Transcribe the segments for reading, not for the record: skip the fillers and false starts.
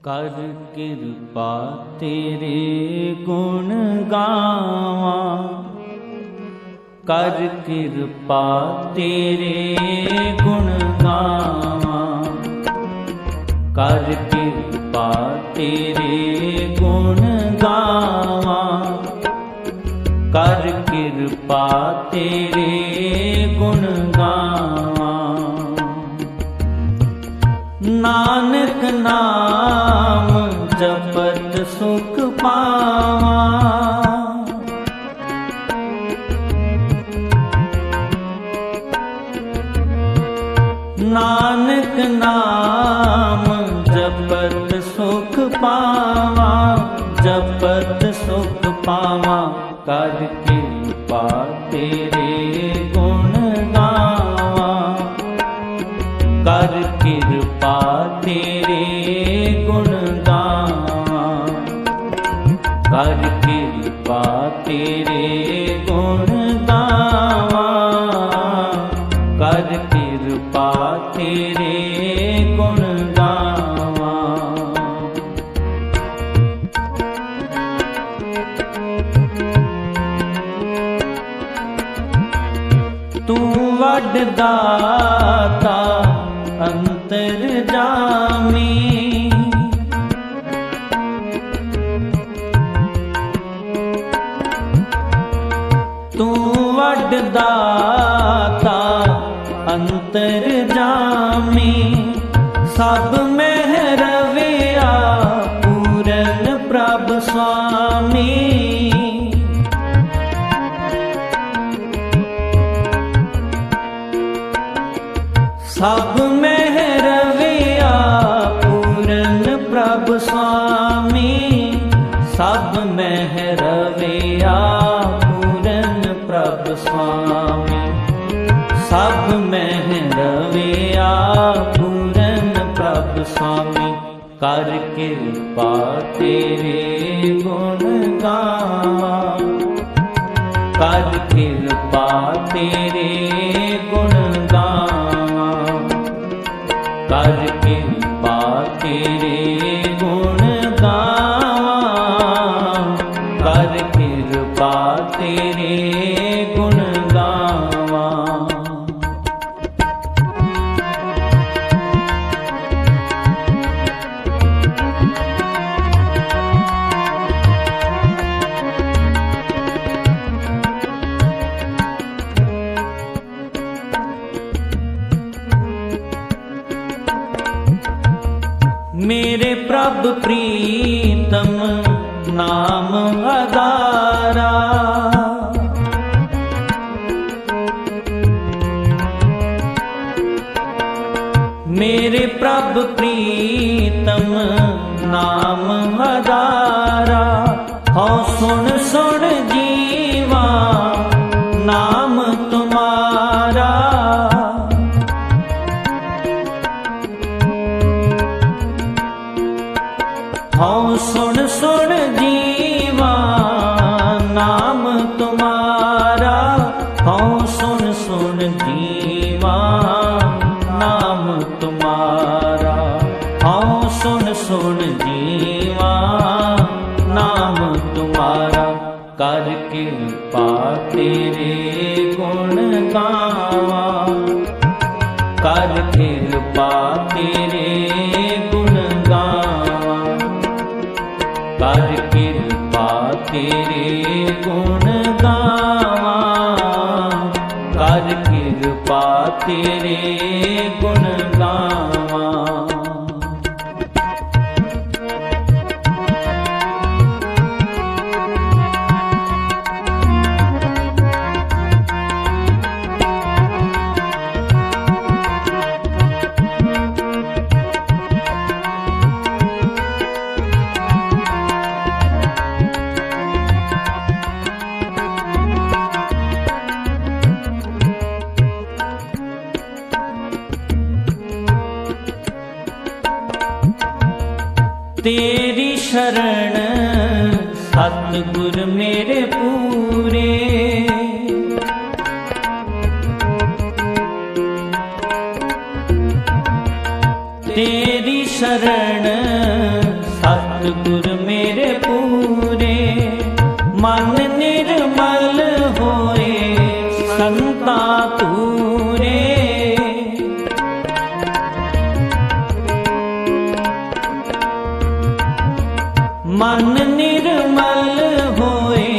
कर कृपा तेरे गुण गावा, कर कृपा तेरे गुण गावा, कर कृपा तेरे गुण गावा, कर कृपा तेरे गुण गावा। नानक नाम जपत सुख पावा, नानक नाम जपत सुख पावा, जपत सुख पावा। कर कृपा तेरे गुण गावा, कर कृपा तेरे गुण गावा, कर कृपा तेरे गुण गावा, कर कृपा तेरे गुण गावा। तू वड दाता अंतर जामी, तू वड दाता अंतर जामी। सब में रविया पूरन प्रभ स्वामी, सब में रविया पूरन प्रभ स्वामी, सब में रविया पूरन प्रभ स्वामी, सब में रविया पूरन प्रभ स्वामी। कर कृपा तेरे गुण गावा, कर कृपा तेरे गुण गावा, कर कृपा तेरे गुण गावा, कर कृपा तेरे गुण गावा। मेरे प्रभ प्रीतम नाम आधारा, मेरे प्रभ प्रीतम नाम आधारा। हो सुन सुन जीवा नाम तुम्हारा, हौ सुन सुन जीवा नाम तुम्हारा, हौ सुन सुन जीवा नाम तुम्हारा, हौ सुन सुन जीवा नाम तुम्हारा। कर कृपा तेरे गुण गावा, कर कृपा तेरे गुण गावा, कर कृपा तेरे गुण गावा, कर कृपा तेरे गुण गावा। तेरी शरण सतगुर मेरे पूरे, तेरी शरण सतगुर मेरे पूरे, मन निर्मल होए संता तूरे। मन निर्मल होए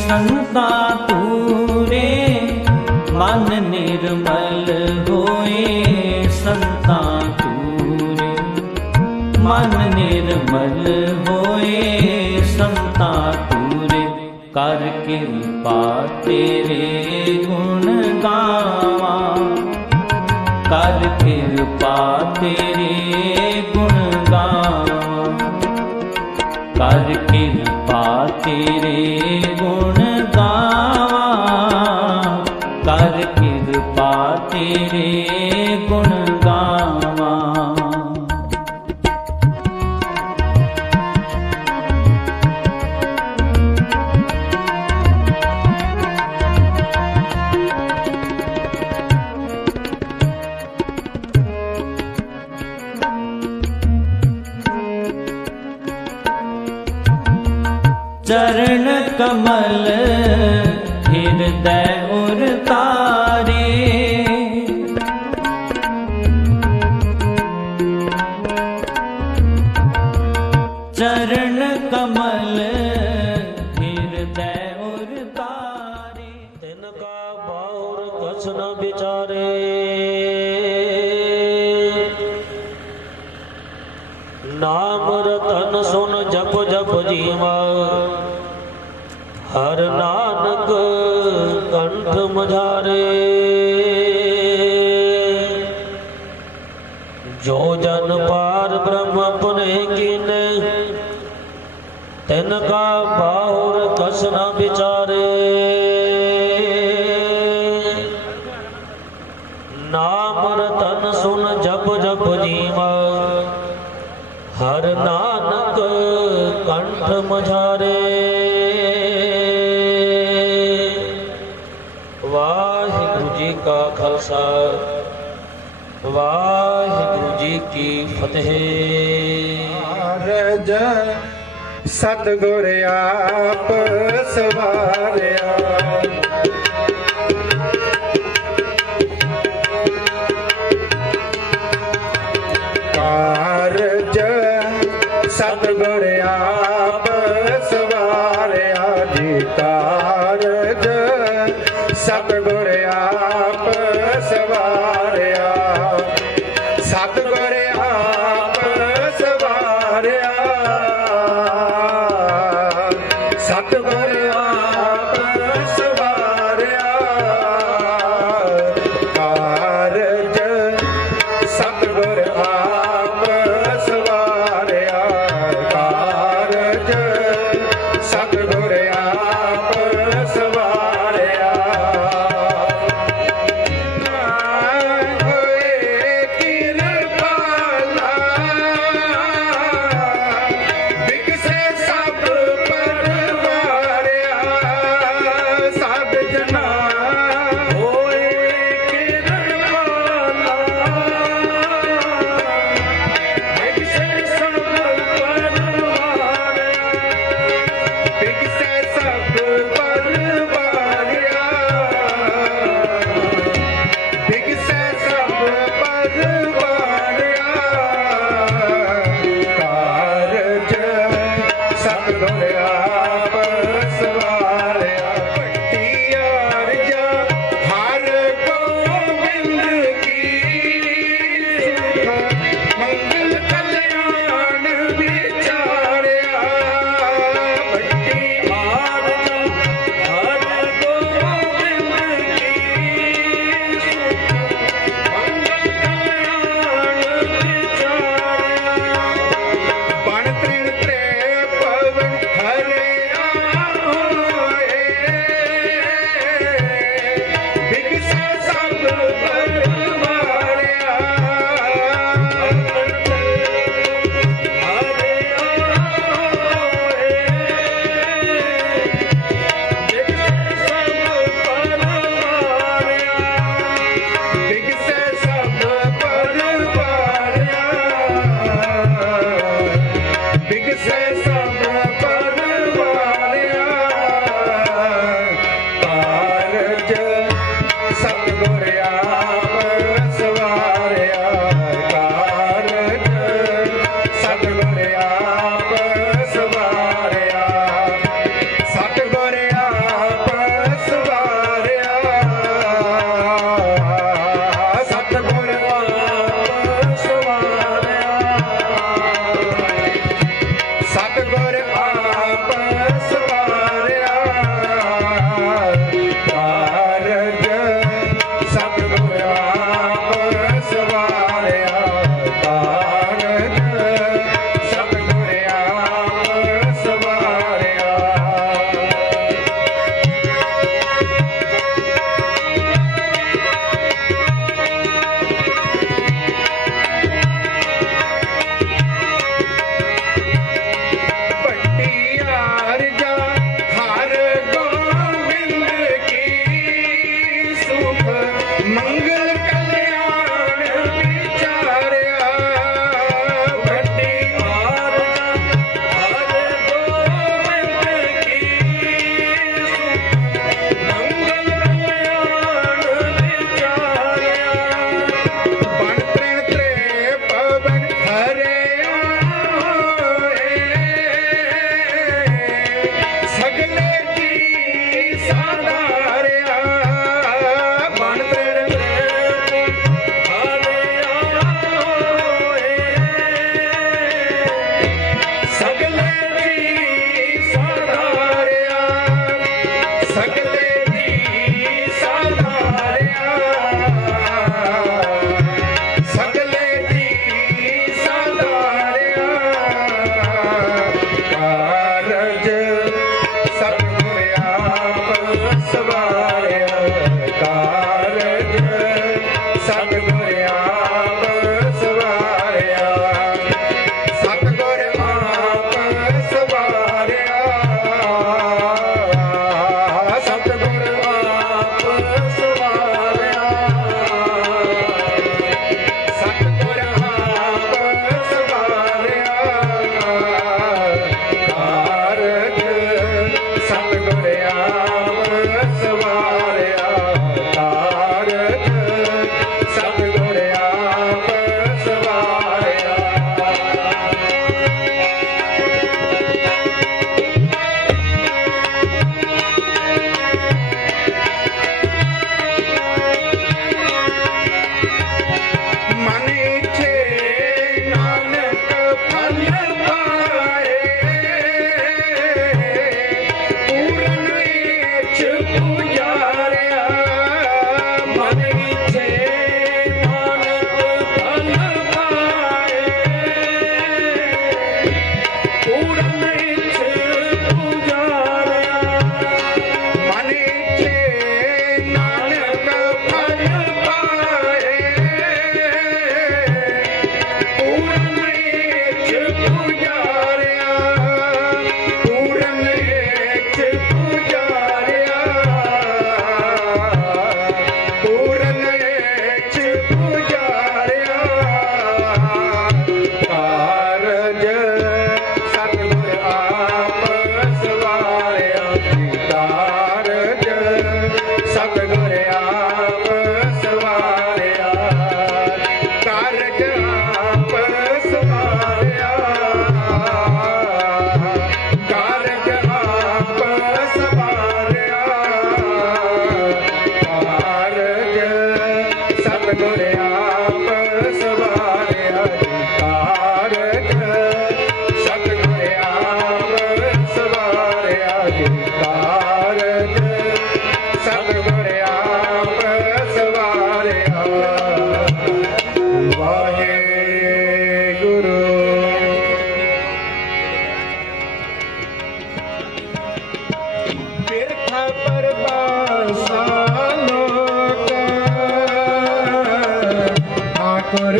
संता तूरे, मन निर्मल होए संता तूरे, मन निर्मल होए संता तूरे। कर कृपा तेरे गुण गावा, कर कृपा तेरे गुण गावा, कर कृपा तेरे गुण गावा, कर कृपा तेरे गुण गावा। चरण कमल हृदय उर तारे, चरण कमल हृदय उर तारे। तिनका बाहुर कछ न विचारे, नाम रतन सुन जप जप जीवा, हर नानक कंठ मझारे। जो जन पार ब्रह्म पुने कीने, तिनका बाहुर कछ न विचारे। नाम रतन सुन जप जप जीवा, हर नानक कंठ मझारे। वाहिगुरु जी का खालसा, वाहिगुरु जी की फतेह। कारज सतगुर आप सवारिया, कारज सतगुर आप सवारिया जी, कारज सतगुर आप सवारिया, सतगुर आप सवारिया, सतगुर आप सवारिया। कारज सतगुर आप सवारिया, कारज सतगुर आप सवारिया। होए कृपाला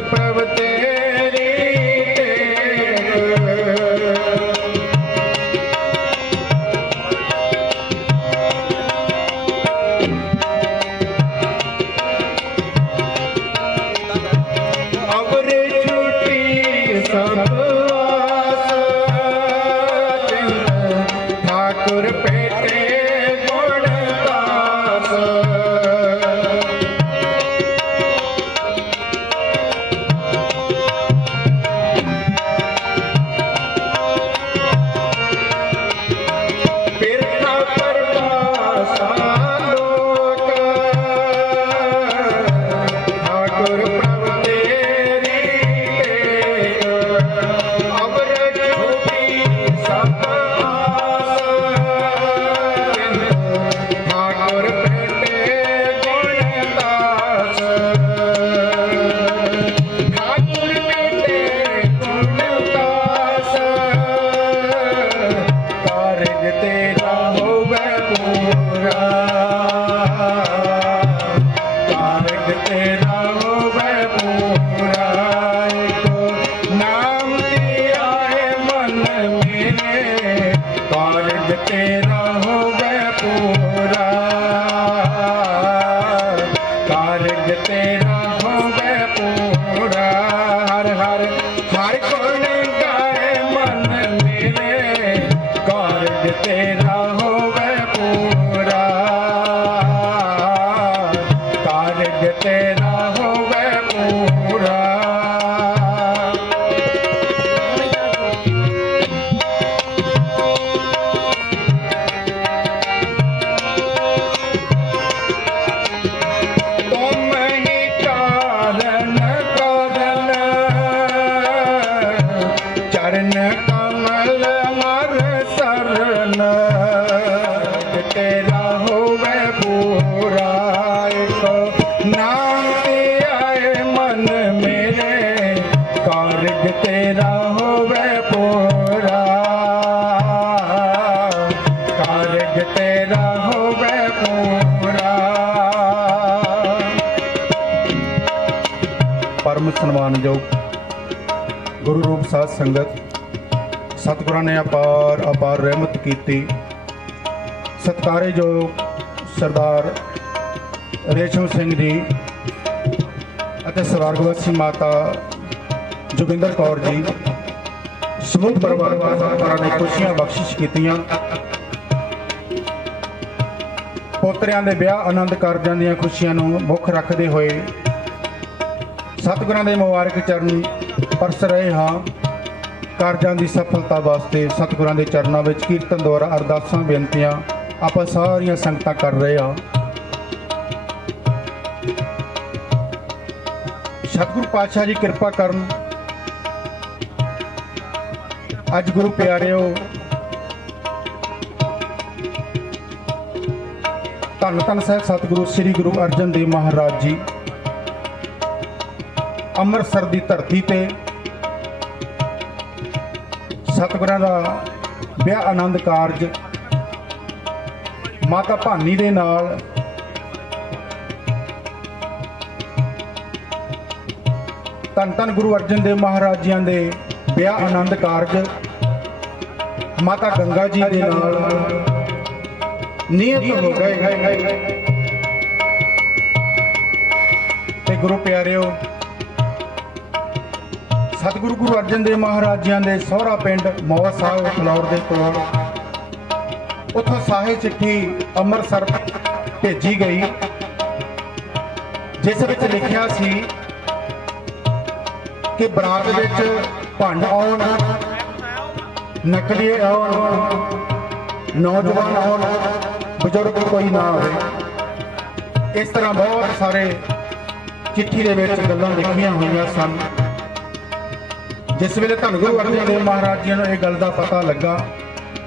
ਪ੍ਰਭ ਤੇਰੀ ਅਵਰ ਛੁਟੀ ਸਭ ਆਸ ठाकुर पेटे गुण दास फिरता परवासा लोक ठाकुर प्रभ तेरी टेक अवर छुटी सब ठाकुर पेटे गुण दास ठाकुर पेटे गुण दास कारज तेरा होवे पूरा कारज तेरा होवे पूरा को नाम दिया है मन मेरे कारज तेरा होवे पूरा कारज तेरा होवे पूरा हर हर हर गुण गाए मन मेरे कारज तेरा होवे पूरा कारज तेरा होवे पूरा तुम ही कारण कारण चरण कमल मर शरण तेरा होवे पूरा को नाम आए मन मेरे कारज तेरा होवे पूरा कारज तेरा होवे पूरा परम सन्मानयोग गुरु रूप साध संगत सतगुਰਾਂ ਨੇ ਅਪਾਰ ਅਪਾਰ ਰਹਿਮਤ ਕੀਤੀ। ਸਤਿਕਾਰਯੋਗ ਸਰਦਾਰ ਰੇਸ਼ਮ ਸਿੰਘ ਜੀ ਅਤੇ ਸਵਰਗਵਾਸੀ ਮਾਤਾ ਜੋਗਿੰਦਰ ਕੌਰ ਜੀ ਸਮੂਹ ਪਰਿਵਾਰ ਵਾਲਿਆਂ ਨੇ ਖੁਸ਼ੀਆਂ ਬਖਸ਼ਿਸ਼ ਕੀਤੀਆਂ। ਪੋਤਰਿਆਂ ਦੇ ਵਿਆਹ ਆਨੰਦ ਕਾਰਜਾਂ ਦੀਆਂ ਖੁਸ਼ੀਆਂ ਨੂੰ ਮੁੱਖ ਰੱਖਦੇ ਹੋਏ ਸਤਿਗੁਰਾਂ ਦੇ ਮੁਬਾਰਕ ਚਰਨ ਪਰਸ ਰਹੇ ਹਾਂ। ਕਾਰਜਾਂ ਦੀ ਸਫਲਤਾ ਵਾਸਤੇ ਸਤਿਗੁਰਾਂ ਦੇ ਚਰਨਾਂ ਵਿੱਚ ਕੀਰਤਨ ਦੁਆਰਾ ਅਰਦਾਸਾਂ ਬੇਨਤੀਆਂ ਆਪਾਂ ਸਾਰੀਆਂ ਸੰਗਤਾਂ ਕਰ ਰਹੇ ਹਾਂ। ਸਤਿਗੁਰੂ ਪਾਤਸ਼ਾਹ ਜੀ ਕਿਰਪਾ ਕਰਨ। ਅੱਜ ਗੁਰੂ ਪਿਆਰਿਓ ਧੰਨ ਧੰਨ ਸਾਹਿਬ ਸਤਿਗੁਰੂ ਸ੍ਰੀ ਗੁਰੂ ਅਰਜਨ ਦੇਵ ਮਹਾਰਾਜ ਜੀ ਅੰਮ੍ਰਿਤਸਰ ਦੀ ਧਰਤੀ ਤੇ ਸਤਿਗੁਰਾਂ ਦਾ ਵਿਆਹ ਆਨੰਦ ਕਾਰਜ ਮਾਤਾ ਭਾਨੀ ਦੇ ਨਾਲ ਧੰਨ ਧੰਨ ਗੁਰੂ ਅਰਜਨ ਦੇਵ ਮਹਾਰਾਜ ਜੀਆਂ ਦੇ ਵਿਆਹ ਆਨੰਦ ਕਾਰਜ ਮਾਤਾ ਗੰਗਾ ਜੀ ਦੇ ਨਾਲ ਨਿਯਤ ਹੋ ਗਏ। ਤੇ ਗੁਰੂ ਪਿਆਰਿਓ ਸਤਿਗੁਰੂ ਗੁਰੂ ਅਰਜਨ ਦੇਵ ਮਹਾਰਾਜ ਜੀਆਂ ਦੇ ਸਹੁਰਾ ਪਿੰਡ ਮੌੜ ਸਾਹਿਬ ਫਲੌਰ ਦੇ ਕੋਲ ਉੱਥੋਂ ਸਾਹੇ ਚਿੱਠੀ ਅੰਮ੍ਰਿਤਸਰ ਭੇਜੀ ਗਈ ਜਿਸ ਵਿੱਚ ਲਿਖਿਆ ਸੀ ਕਿ ਬਰਾਤ ਵਿੱਚ ਭੰਡ ਆਉਣ, ਨਕਲੀਏ ਆਉਣ, ਨੌਜਵਾਨ ਆਉਣ, ਬਜ਼ੁਰਗ ਕੋਈ ਨਾ ਆਵੇ। ਇਸ ਤਰ੍ਹਾਂ ਬਹੁਤ ਸਾਰੇ ਚਿੱਠੀ ਦੇ ਵਿੱਚ ਗੱਲਾਂ ਲਿਖੀਆਂ ਹੋਈਆਂ ਸਨ। ਜਿਸ ਵੇਲੇ ਧੰਨ ਗੁਰੂ ਅਰਜਨ ਦੇਵ ਮਹਾਰਾਜ ਜੀ ਨੂੰ ਇਹ ਗੱਲ ਦਾ ਪਤਾ ਲੱਗਾ,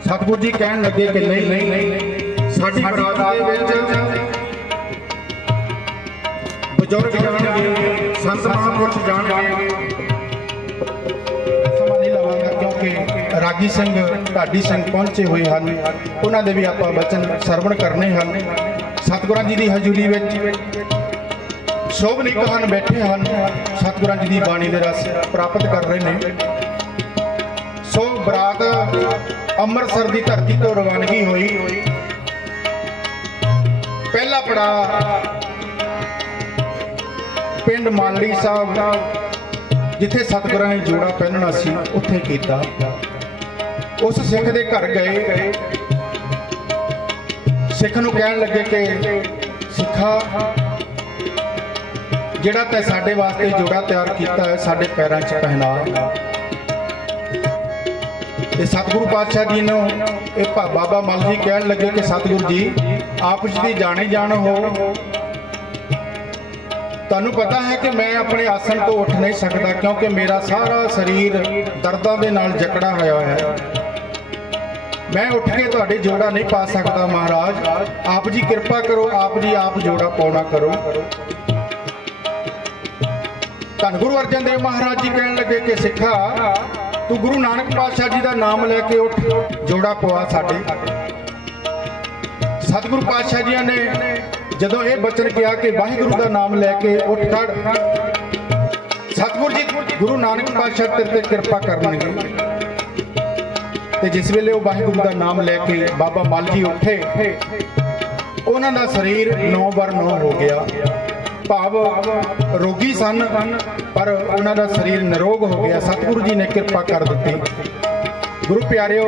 ਸਤਿਗੁਰੂ ਜੀ ਕਹਿਣ ਲੱਗੇ ਕਿ ਨਹੀਂ, ਸਾਡੀ ਬਰਾਤ ਦੇ ਵਿੱਚ ਬਜ਼ੁਰਗ ਜਾਣਗੇ, ਸੰਤ ਮਹਾਂਪੁਰਸ਼ ਜਾਣਗੇ। ਸਮਾਂ ਨਹੀਂ ਲਵਾਂਗਾ ਕਿਉਂਕਿ ਰਾਗੀ ਸਿੰਘ, ਢਾਡੀ ਸਿੰਘ ਪਹੁੰਚੇ ਹੋਏ ਹਨ, ਉਹਨਾਂ ਦੇ ਵੀ ਆਪਾਂ ਬਚਨ ਸਰਵਣ ਕਰਨੇ ਹਨ। ਸਤਿਗੁਰਾਂ ਜੀ ਦੀ ਹਜ਼ੂਰੀ ਵਿੱਚ ਸ਼ੋਭਨੀਕ ਹਨ, ਬੈਠੇ ਹਨ, ਸਤਿਗੁਰਾਂ ਜੀ ਦੀ ਬਾਣੀ ਦੇ ਰਸ ਪ੍ਰਾਪਤ ਕਰ ਰਹੇ ਨੇ। ਸੋ ਬਰਾਤ ਅੰਮ੍ਰਿਤਸਰ ਦੀ ਧਰਤੀ ਤੋਂ ਰਵਾਨਗੀ ਹੋਈ। ਪਹਿਲਾ ਪੜਾਅ ਪਿੰਡ ਮਾਲੜੀ ਸਾਹਿਬ, ਜਿੱਥੇ ਸਤਿਗੁਰਾਂ ਨੇ ਜੋੜਾ ਪਹਿਨਣਾ ਸੀ, ਉੱਥੇ ਕੀਤਾ। ਉਸ ਸਿੱਖ ਦੇ ਘਰ ਗਏ। ਸਿੱਖ ਨੂੰ ਕਹਿਣ ਲੱਗੇ ਕਿ ਸਿੱਖਾ, ਜਿਹੜਾ ਤੈਂ ਸਾਡੇ ਵਾਸਤੇ ਜੋੜਾ ਤਿਆਰ ਕੀਤਾ ਹੈ, ਸਾਡੇ ਪੈਰਾਂ 'ਚ ਪਹਿਨਾ। ਤੇ ਸਤਿਗੁਰੂ ਪਾਤਸ਼ਾਹ ਜੀ ਨੂੰ ਇਹ ਬਾਬਾ ਮਲ ਜੀ ਕਹਿਣ ਲੱਗੇ ਕਿ ਸਤਿਗੁਰੂ ਜੀ, ਆਪ ਜੀ ਦੀ ਜਾਣੇ ਜਾਣ ਹੋ। ਤੁਹਾਨੂੰ ਪਤਾ ਹੈ ਕਿ ਮੈਂ ਆਪਣੇ ਆਸਣ ਤੋਂ ਉੱਠ ਨਹੀਂ ਸਕਦਾ, ਕਿਉਂਕਿ ਮੇਰਾ ਸਾਰਾ ਸਰੀਰ ਦਰਦਾਂ ਦੇ ਨਾਲ ਜਕੜਾ ਹੋਇਆ ਹੈ। ਮੈਂ ਉੱਠ ਕੇ ਤੁਹਾਡੇ ਜੋੜਾ ਨਹੀਂ ਪਾ ਸਕਦਾ ਮਹਾਰਾਜ, ਆਪ ਜੀ ਕਿਰਪਾ ਕਰੋ, ਆਪ ਜੀ ਆਪ ਜੋੜਾ ਪਾਉਣਾ ਕਰੋ। ਧੰਨ ਗੁਰੂ ਅਰਜਨ ਦੇਵ ਮਹਾਰਾਜ ਜੀ ਕਹਿਣ ਲੱਗੇ ਕਿ ਸਿੱਖਾ, ਤੂੰ ਗੁਰੂ ਨਾਨਕ ਪਾਤਸ਼ਾਹ ਜੀ ਦਾ ਨਾਮ ਲੈ ਕੇ ਉੱਠ, ਜੋੜਾ ਪਵਾ ਸਾਡੇ। ਸਤਿਗੁਰੂ ਪਾਤਸ਼ਾਹ ਜੀ ਨੇ ਜਦੋਂ ਇਹ ਬਚਨ ਕਿਹਾ ਕਿ ਵਾਹਿਗੁਰੂ ਦਾ ਨਾਮ ਲੈ ਕੇ ਉੱਠ ਖੜ, ਸਤਿਗੁਰੂ ਜੀ ਗੁਰੂ ਨਾਨਕ ਪਾਤਸ਼ਾਹ ਤੇਰੇ ਤੇ ਕਿਰਪਾ ਕਰਨਗੇ। ਤੇ ਜਿਸ ਵੇਲੇ ਉਹ ਵਾਹਿਗੁਰੂ ਦਾ ਨਾਮ ਲੈ ਕੇ ਬਾਬਾ ਮਲ ਜੀ ਉੱਠੇ, ਉਹਨਾਂ ਦਾ ਸਰੀਰ 9x9 ਹੋ ਗਿਆ। ਭਾਵ ਰੋਗੀ ਸਨ, ਪਰ ਉਹਨਾਂ ਦਾ ਸਰੀਰ ਨਿਰੋਗ ਹੋ ਗਿਆ। ਸਤਿਗੁਰੂ ਜੀ ਨੇ ਕਿਰਪਾ ਕਰ ਦਿੱਤੀ। ਗੁਰੂ ਪਿਆਰਿਓ,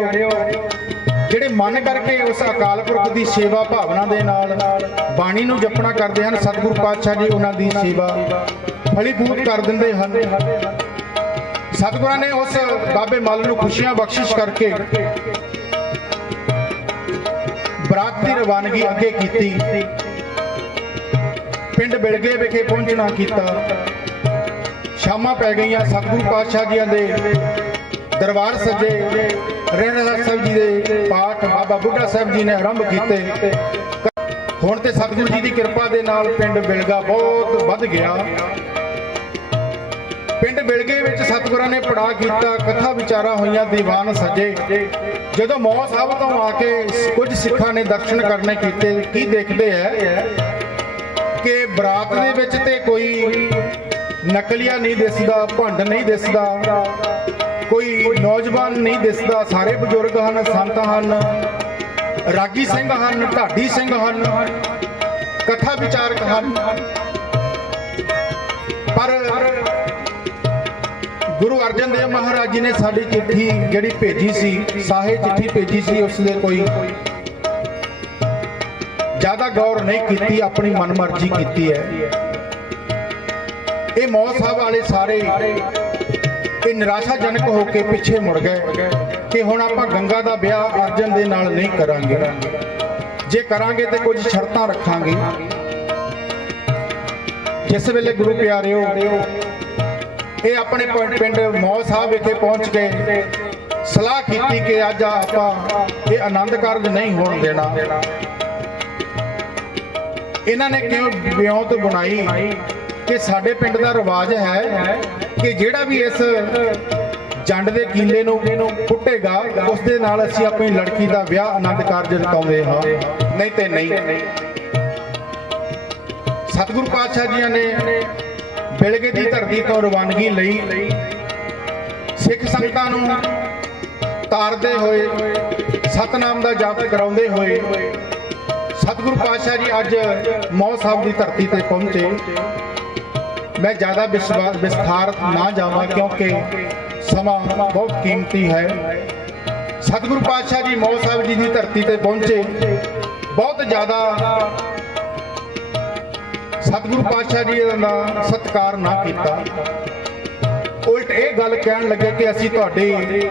ਜਿਹੜੇ ਮਨ ਕਰਕੇ ਉਸ ਅਕਾਲ ਪੁਰਖ ਦੀ ਸੇਵਾ ਭਾਵਨਾ ਦੇ ਨਾਲ ਬਾਣੀ ਨੂੰ ਜਪਣਾ ਕਰਦੇ ਹਨ, ਸਤਿਗੁਰੂ ਪਾਤਸ਼ਾਹ ਜੀ ਉਹਨਾਂ ਦੀ ਸੇਵਾ ਫਲੀਭੂਤ ਕਰ ਦਿੰਦੇ ਹਨ। ਸਤਿਗੁਰਾਂ ਨੇ ਉਸ ਬਾਬੇ ਮਲ ਨੂੰ ਖੁਸ਼ੀਆਂ ਬਖਸ਼ਿਸ਼ ਕਰਕੇ ਬਰਾਤ ਦੀ ਰਵਾਨਗੀ ਅੱਗੇ ਕੀਤੀ। ਪਿੰਡ ਬਿਲਗੇ ਵਿਖੇ ਪਹੁੰਚਣਾ ਕੀਤਾ। ਸ਼ਾਮਾਂ ਪੈ ਗਈਆਂ। ਸਤਿਗੁਰੂ ਪਾਤਸ਼ਾਹ ਜੀ ਦੇ ਦਰਬਾਰ ਸਜੇ। ਰਹਿਰਾਸ ਸਾਹਿਬ ਜੀ ਦੇ ਪਾਠ ਬਾਬਾ ਬੁੱਢਾ ਸਾਹਿਬ ਜੀ ਨੇ ਆਰੰਭ ਕੀਤੇ। ਹੁਣ ਤੇ ਸਤਿਗੁਰੂ ਜੀ ਦੀ ਕਿਰਪਾ ਦੇ ਨਾਲ ਪਿੰਡ ਬਿਲਗਾ ਬਹੁਤ ਵੱਧ ਗਿਆ। ਪਿੰਡ ਬਿਲਗੇ ਵਿੱਚ ਸਤਿਗੁਰਾਂ ਨੇ ਪੜਾਅ ਕੀਤਾ। ਕਥਾ ਵਿਚਾਰਾਂ ਹੋਈਆਂ, ਦੀਵਾਨ ਸਜੇ। ਜਦੋਂ ਮੌ ਸਾਹਿਬ ਤੋਂ ਆ ਕੇ ਕੁਝ ਸਿੱਖਾਂ ਨੇ ਦਰਸ਼ਨ ਕਰਨੇ ਕੀਤੇ, ਕੀ ਦੇਖਦੇ ਹੈ ਕਿ ਬਰਾਤ ਦੇ ਵਿੱਚ ਤੇ ਕੋਈ ਨਕਲੀਆ ਨਹੀਂ ਦਿਸਦਾ, ਭੰਡ ਨਹੀਂ ਦਿਸਦਾ, ਕੋਈ ਨੌਜਵਾਨ ਨਹੀਂ ਦਿਸਦਾ। ਸਾਰੇ ਬਜ਼ੁਰਗ ਹਨ, ਸੰਤ ਹਨ, ਰਾਗੀ ਸਿੰਘ ਹਨ, ਢਾਡੀ ਸਿੰਘ ਹਨ, ਕਥਾ ਵਿਚਾਰਕ ਹਨ। ਪਰ ਗੁਰੂ ਅਰਜਨ ਦੇਵ ਮਹਾਰਾਜ ਜੀ ਨੇ ਸਾਡੀ ਚਿੱਠੀ ਜਿਹੜੀ ਭੇਜੀ ਸੀ, ਸਾਹੇ ਚਿੱਠੀ ਭੇਜੀ ਸੀ, ਉਸ ਦੇ ਕੋਈ ਜ਼ਿਆਦਾ ਗੌਰ ਨਹੀਂ ਕੀਤੀ, ਆਪਣੀ ਮਨਮਰਜ਼ੀ ਕੀਤੀ ਹੈ। ਇਹ ਮੌ ਸਾਹਿਬ ਵਾਲੇ ਸਾਰੇ ਇਹ ਨਿਰਾਸ਼ਾਜਨਕ ਹੋ ਕੇ ਪਿੱਛੇ ਮੁੜ ਗਏ ਕਿ ਹੁਣ ਆਪਾਂ ਗੰਗਾ ਦਾ ਵਿਆਹ ਅਰਜਨ ਦੇ ਨਾਲ ਨਹੀਂ ਕਰਾਂਗੇ, ਜੇ ਕਰਾਂਗੇ ਤੇ ਕੁਝ ਸ਼ਰਤਾਂ ਰੱਖਾਂਗੇ। ਜਿਸ ਵੇਲੇ ਗੁਰੂ ਪਿਆਰਿਓ ਇਹ ਆਪਣੇ ਪਿੰਡ ਮੌ ਸਾਹਿਬ ਵਿਖੇ ਪਹੁੰਚ ਕੇ ਸਲਾਹ ਕੀਤੀ ਕਿ ਅੱਜ ਆਪਾਂ ਇਹ ਆਨੰਦ ਕਾਰਜ ਨਹੀਂ ਹੋਣ ਦੇਣਾ। ਇਹਨਾਂ ਨੇ ਕਿਉਂ ਵਿਉਂਤ ਬਣਾਈ ਕਿ ਸਾਡੇ ਪਿੰਡ ਦਾ ਰਿਵਾਜ ਹੈ ਕਿ ਜਿਹੜਾ ਵੀ ਇਸ ਜੰਡ ਦੇ ਕੀਲੇ ਨੂੰ ਪੁੱਟੇਗਾ, ਉਸ ਦੇ ਨਾਲ ਅਸੀਂ ਆਪਣੀ ਲੜਕੀ ਦਾ ਵਿਆਹ ਆਨੰਦ ਕਾਰਜ ਰਚਾਉਂਦੇ ਹਾਂ, ਨਹੀਂ ਤੇ ਨਹੀਂ। ਸਤਿਗੁਰੂ ਪਾਤਸ਼ਾਹ ਜੀ ਨੇ ਬਿਲਗੇ ਦੀ ਧਰਤੀ ਤੋਂ ਰਵਾਨਗੀ ਲਈ। ਸਿੱਖ ਸੰਗਤਾਂ ਨੂੰ ਤਾਰਦੇ ਹੋਏ, ਸਤਨਾਮ ਦਾ ਜਾਪ ਕਰਾਉਂਦੇ ਹੋਏ ਸਤਿਗੁਰੂ ਪਾਤਸ਼ਾਹ ਜੀ ਅੱਜ ਮੌ ਸਾਹਿਬ ਦੀ ਧਰਤੀ ਤੇ ਪਹੁੰਚੇ। ਮੈਂ ਜ਼ਿਆਦਾ ਵਿਸਥਾਰ ਨਾ ਜਾਵਾਂ ਕਿਉਂਕਿ ਸਮਾਂ ਬਹੁਤ ਕੀਮਤੀ ਹੈ। ਸਤਿਗੁਰੂ ਪਾਤਸ਼ਾਹ ਜੀ ਮੌ ਸਾਹਿਬ ਜੀ ਦੀ ਧਰਤੀ ਤੇ ਪਹੁੰਚੇ। ਬਹੁਤ ਜ਼ਿਆਦਾ ਸਤਿਗੁਰੂ ਪਾਤਸ਼ਾਹ ਜੀ ਦਾ ਸਤਿਕਾਰ ਨਾ ਕੀਤਾ, ਉਲਟ ਇਹ ਗੱਲ ਕਹਿਣ ਲੱਗੇ ਕਿ ਅਸੀਂ ਤੁਹਾਡੇ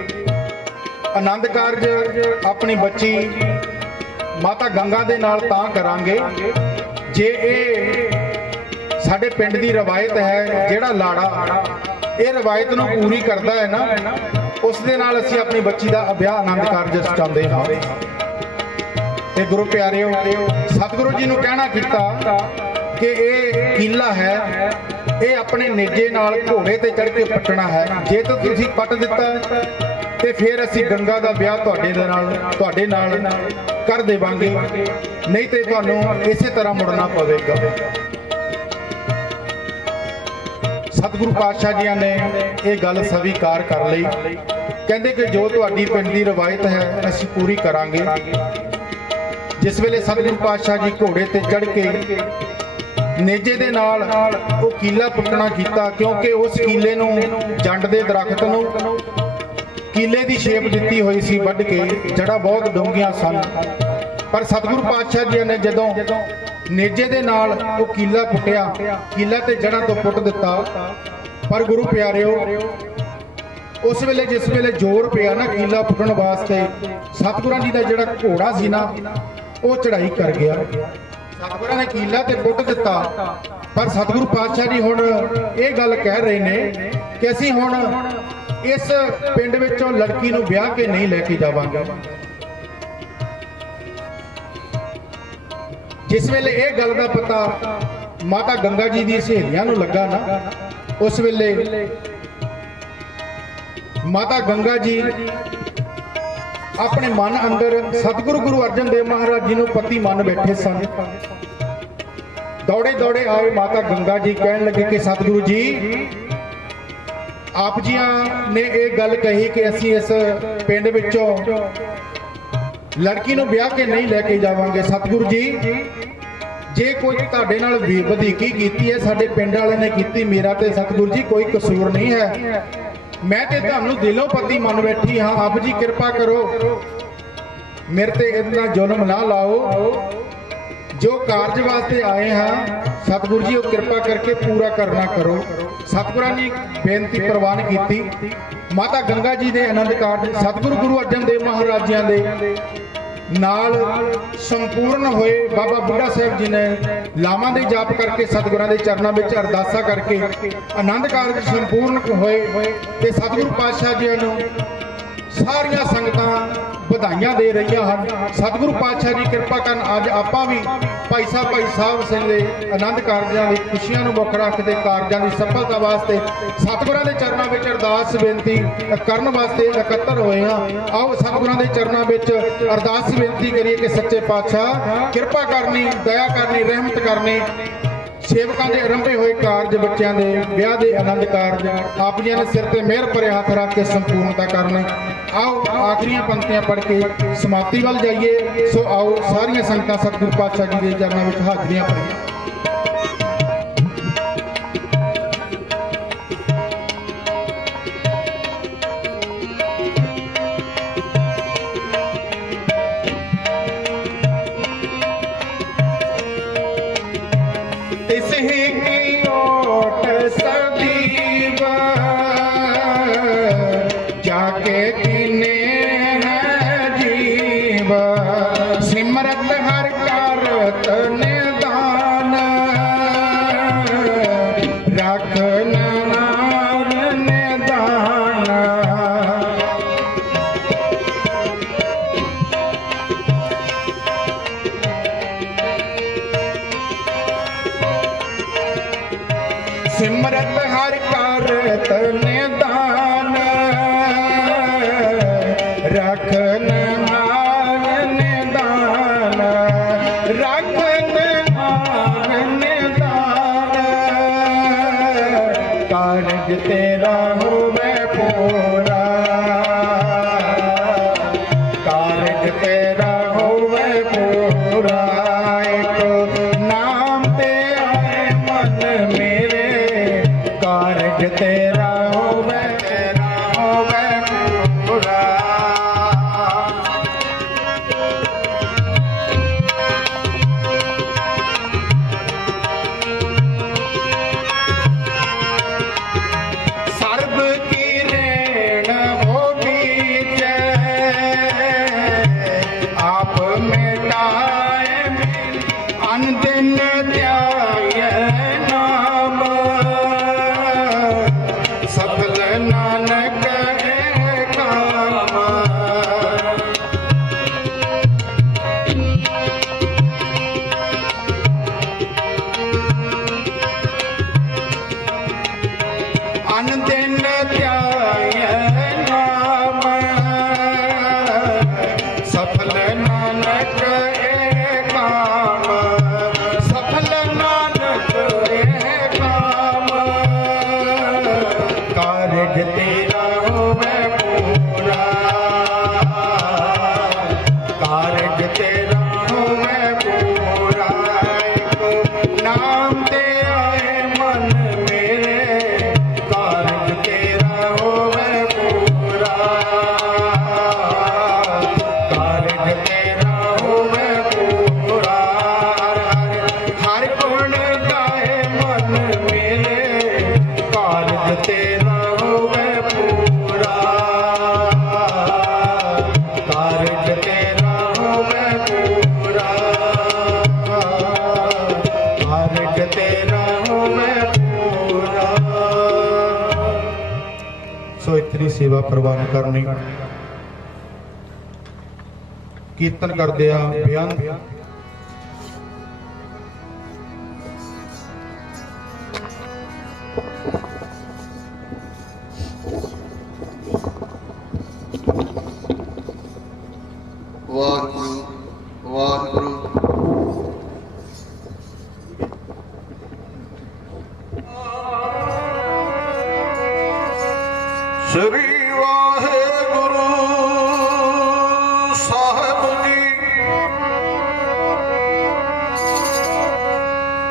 ਆਨੰਦ ਕਾਰਜ ਆਪਣੀ ਬੱਚੀ ਮਾਤਾ ਗੰਗਾ ਦੇ ਨਾਲ ਤਾਂ ਕਰਾਂਗੇ ਜੇ ਇਹ ਸਾਡੇ ਪਿੰਡ ਦੀ ਰਵਾਇਤ ਹੈ। ਜਿਹੜਾ ਲਾੜਾ ਇਹ ਰਵਾਇਤ ਨੂੰ ਪੂਰੀ ਕਰਦਾ ਹੈ ਨਾ, ਉਸ ਦੇ ਨਾਲ ਅਸੀਂ ਆਪਣੀ ਬੱਚੀ ਦਾ ਵਿਆਹ ਆਨੰਦ ਕਾਰਜ ਰਚਾਉਂਦੇ ਹਾਂ। ਤੇ ਗੁਰੂ ਪਿਆਰਿਓ, ਸਤਿਗੁਰੂ ਜੀ ਨੂੰ ਕਹਿਣਾ ਕੀਤਾ ਕਿ ਇਹ ਕੀਲਾ ਹੈ, ਇਹ ਆਪਣੇ ਨੇਜੇ ਨਾਲ ਘੋੜੇ ਤੇ ਚੜ੍ਹ ਕੇ ਪੱਟਣਾ ਹੈ। ਜੇ ਤਾਂ ਤੁਸੀਂ ਪੱਟ ਦਿੱਤਾ ਤੇ ਫਿਰ ਅਸੀਂ ਗੰਗਾ ਦਾ ਵਿਆਹ ਤੁਹਾਡੇ ਨਾਲ ਕਰ ਦੇਵਾਂਗੇ, ਨਹੀਂ ਤੇ ਤੁਹਾਨੂੰ ਇਸੇ ਤਰ੍ਹਾਂ ਮੁੜਨਾ ਪਵੇਗਾ। ਸਤਿਗੁਰੂ ਪਾਤਸ਼ਾਹ ਜੀਆਂ ਨੇ ਇਹ ਗੱਲ ਸਵੀਕਾਰ ਕਰ ਲਈ। ਕਹਿੰਦੇ ਕਿ ਜੋ ਤੁਹਾਡੀ ਪਿੰਡ ਦੀ ਰਵਾਇਤ ਹੈ ਅਸੀਂ ਪੂਰੀ ਕਰਾਂਗੇ। ਜਿਸ ਵੇਲੇ ਸਤਿਗੁਰੂ ਪਾਤਸ਼ਾਹ ਜੀ ਘੋੜੇ ਤੇ ਚੜ੍ਹ ਕੇ ਨੇਜੇ ਦੇ ਨਾਲ ਉਹ ਕੀਲਾ ਪੁੱਟਣਾ ਕੀਤਾ, ਕਿਉਂਕਿ ਉਸ ਕੀਲੇ ਨੂੰ ਜੰਡ ਦੇ ਦਰਖਤ ਨੂੰ ਕੀਲੇ ਦੀ ਸ਼ੇਪ ਦਿੱਤੀ ਹੋਈ ਸੀ ਵੱਢ ਕੇ, ਜੜ੍ਹਾਂ ਬਹੁਤ ਡੂੰਘੀਆਂ ਸਨ। ਪਰ ਸਤਿਗੁਰੂ ਪਾਤਸ਼ਾਹ ਜੀ ਨੇ ਜਦੋਂ ਨੇਜੇ ਦੇ ਨਾਲ ਉਹ ਕੀਲਾ ਪੁੱਟਿਆ, ਕੀਲਾ ਤੇ ਜੜ੍ਹਾਂ ਤੋਂ ਪੁੱਟ ਦਿੱਤਾ। ਪਰ ਗੁਰੂ ਪਿਆਰਿਓ, ਉਸ ਵੇਲੇ ਜਿਸ ਵੇਲੇ ਜ਼ੋਰ ਪਿਆ ਨਾ ਕੀਲਾ ਪੁੱਟਣ ਵਾਸਤੇ, ਸਤਿਗੁਰਾਂ ਜੀ ਦਾ ਜਿਹੜਾ ਘੋੜਾ ਸੀ ਨਾ ਉਹ ਚੜ੍ਹਾਈ ਕਰ ਗਿਆ। ਸਤਿਗੁਰਾਂ ਨੇ ਕੀਲਾ ਤੇ ਪੁੱਟ ਦਿੱਤਾ, ਪਰ ਸਤਿਗੁਰੂ ਪਾਤਸ਼ਾਹ ਜੀ ਹੁਣ ਇਹ ਗੱਲ ਕਹਿ ਰਹੇ ਨੇ ਕਿ ਅਸੀਂ ਹੁਣ ਇਸ ਪਿੰਡ ਵਿੱਚੋਂ ਲੜਕੀ ਨੂੰ ਵਿਆਹ ਕੇ ਨਹੀਂ ਲੈ ਕੇ ਜਾਵਾਂਗੇ। ਜਿਸ ਵੇਲੇ ਇਹ ਗੱਲ ਦਾ ਪਤਾ ਮਾਤਾ ਗੰਗਾ ਜੀ ਦੀ ਸਹੇਲੀਆਂ ਨੂੰ ਲੱਗਾ ਨਾ, ਉਸ ਵੇਲੇ ਮਾਤਾ ਗੰਗਾ ਜੀ ਆਪਣੇ ਮਨ ਅੰਦਰ ਸਤਿਗੁਰੂ ਗੁਰੂ ਅਰਜਨ ਦੇਵ ਮਹਾਰਾਜ ਜੀ ਨੂੰ ਪਤੀ ਮੰਨ ਬੈਠੇ ਸਨ। ਦੌੜੇ ਦੌੜੇ ਆਏ ਮਾਤਾ ਗੰਗਾ ਜੀ, ਕਹਿਣ ਲੱਗੇ ਕਿ ਸਤਿਗੁਰੂ ਜੀ, ਆਪ ਜੀਆਂ ਨੇ ਇਹ ਗੱਲ ਕਹੀ ਕਿ ਅਸੀਂ ਇਸ ਪਿੰਡ ਵਿੱਚੋਂ ਲੜਕੀ ਨੂੰ ਵਿਆਹ ਕੇ ਨਹੀਂ ਲੈ ਕੇ ਜਾਵਾਂਗੇ। ਸਤਿਗੁਰੂ ਜੀ, ਜੇ ਕੋਈ ਤੁਹਾਡੇ ਨਾਲ ਵਧੀਕੀ ਕੀਤੀ ਹੈ, ਸਾਡੇ ਪਿੰਡ ਵਾਲੇ ਨੇ ਕੀਤੀ, ਮੇਰਾ ਤੇ ਸਤਿਗੁਰੂ ਜੀ ਕੋਈ ਕਸੂਰ ਨਹੀਂ ਹੈ। ਮੈਂ ਤੇ ਤੁਹਾਨੂੰ ਦਿਲੋਂ ਪਤੀ ਮੰਨ ਬੈਠੀ ਹਾਂ। ਆਪ ਜੀ ਕਿਰਪਾ ਕਰੋ, ਮੇਰੇ ਤੇ ਇਤਨਾ ਜ਼ੁਲਮ ਨਾ ਲਾਓ। ਜੋ ਕਾਰਜ ਵਾਸਤੇ ਆਏ ਹਾਂ ਸਤਿਗੁਰੂ ਜੀ, ਉਹ ਕਿਰਪਾ ਕਰਕੇ ਪੂਰਾ ਕਰਨਾ ਕਰੋ। ਸਤਿਗੁਰਾਂ ਨੇ ਬੇਨਤੀ ਪ੍ਰਵਾਨ ਕੀਤੀ। ਮਾਤਾ ਗੰਗਾ ਜੀ ਦੇ ਆਨੰਦ ਕਾਰਜ ਸਤਿਗੁਰੂ ਗੁਰੂ ਅਰਜਨ ਦੇਵ ਮਹਾਰਾਜ ਜੀ ਦੇ ਨਾਲ ਸੰਪੂਰਨ ਹੋਏ। ਬਾਬਾ ਬੁੱਢਾ ਸਾਹਿਬ ਜੀ ਨੇ ਲਾਵਾਂ ਦੇ ਜਾਪ ਕਰਕੇ ਸਤਿਗੁਰਾਂ ਦੇ ਚਰਨਾਂ ਵਿੱਚ ਅਰਦਾਸਾਂ ਕਰਕੇ ਆਨੰਦ ਕਾਰਜ ਸੰਪੂਰਨ ਹੋਏ ਤੇ ਸਤਿਗੁਰੂ ਪਾਤਸ਼ਾਹ ਜੀ ਨੂੰ ਸਾਰੀਆਂ ਸੰਗਤਾਂ ਵਧਾਈਆਂ ਦੇ ਰਹੀਆਂ ਹਨ। ਸਤਿਗੁਰੂ ਪਾਤਸ਼ਾਹ ਜੀ ਕਿਰਪਾ ਕਰਨ ਅੱਜ ਆਪਾਂ ਵੀ ਭਾਈ ਸਾਹਿਬ ਸਿੰਘ ਦੇ ਆਨੰਦ ਕਾਰਜਾਂ ਦੀ ਖੁਸ਼ੀਆਂ ਨੂੰ ਮੁੱਖ ਰੱਖਦੇ ਕਾਰਜਾਂ ਦੀ ਸਫਲਤਾ ਵਾਸਤੇ ਸਤਿਗੁਰਾਂ ਦੇ ਚਰਨਾਂ ਵਿੱਚ ਅਰਦਾਸ ਬੇਨਤੀ ਕਰਨ ਵਾਸਤੇ ਇਕੱਤਰ ਹੋਏ ਹਾਂ। ਆਓ ਸਤਿਗੁਰਾਂ ਦੇ ਚਰਨਾਂ ਵਿੱਚ ਅਰਦਾਸ ਬੇਨਤੀ ਕਰੀਏ ਕਿ ਸੱਚੇ ਪਾਤਸ਼ਾਹ ਕਿਰਪਾ ਕਰਨੀ, ਦਇਆ ਕਰਨੀ, ਰਹਿਮਤ ਕਰਨੀ। ਸੇਵਕਾਂ ਦੇ ਆਰੰਭੇ ਹੋਏ ਕਾਰਜ, ਬੱਚਿਆਂ ਦੇ ਵਿਆਹ ਦੇ ਆਨੰਦ ਕਾਰਜ ਆਪ ਜੀ ਨੇ ਸਿਰ ਤੇ ਮਿਹਰ ਭਰੇ ਹੱਥ ਰੱਖ ਕੇ ਸੰਪੂਰਨਤਾ ਕਰਨਾ। ਆਓ ਆਖਰੀਆਂ ਪੰਕਤੀਆਂ ਪੜ੍ਹ ਕੇ ਸਮਾਪਤੀ ਵੱਲ ਜਾਈਏ। ਸੋ ਆਓ ਸਾਰੀਆਂ ਸੰਗਤਾਂ ਸਤਿਗੁਰੂ ਪਾਤਸ਼ਾਹ ਜੀ ਦੇ ਚਰਨਾਂ ਵਿੱਚ ਹਾਜ਼ਰੀਆਂ ਭਰੀਏ। ਸਿਮਰਤ ਹਰਿ ਕਰਤ ਨਿਦਾਨ, ਰਖਨ ਮਾਨ ਨਿਦਾਨ, ਰਖਨ ਮਾਨ ਨਿਦਾਨ। ਕਾਰਜ ਤੇਰਾ ਹੋਵੇ ਪੂਰਾ, ਕਾਰਜ ਤੇਰਾ ਹੋਵੇ ਪੂਰਾ। ਇੱਕ ਨਾਮ ਤੇ ਆਏ ਮਨ ਮੇਰੇ, ਕਾਰਜ ਤੇਰਾ ਹੋਵੇ ਪੂਰਾ। ਸਰਬ ਕੀ ਰੇਣ ਹੋ ਬੀਜੈ, ਆਪ ਮਿਟਾਏ ਅਨ ਦਿਨ ਧਿਆਏ ਨਾਮ। ਸਫਲ ਨਾਨਕ ਹੈ ਕਾਮ, ਅਨ ਦਿਨ ਧਿਆਏ ਨਾਮ। ਸਫਲ ਨਾਨਕ ਹੈ ਕਾਮ, ਸਫਲ ਨਾਨਕ ਹੈ ਕਾਮ। सो इतनी सेवा प्रवान करनी कीर्तन करदे आ बेअंत वाहिगुरु वाहिगुरु श्री वाहिगुरु साहिब जी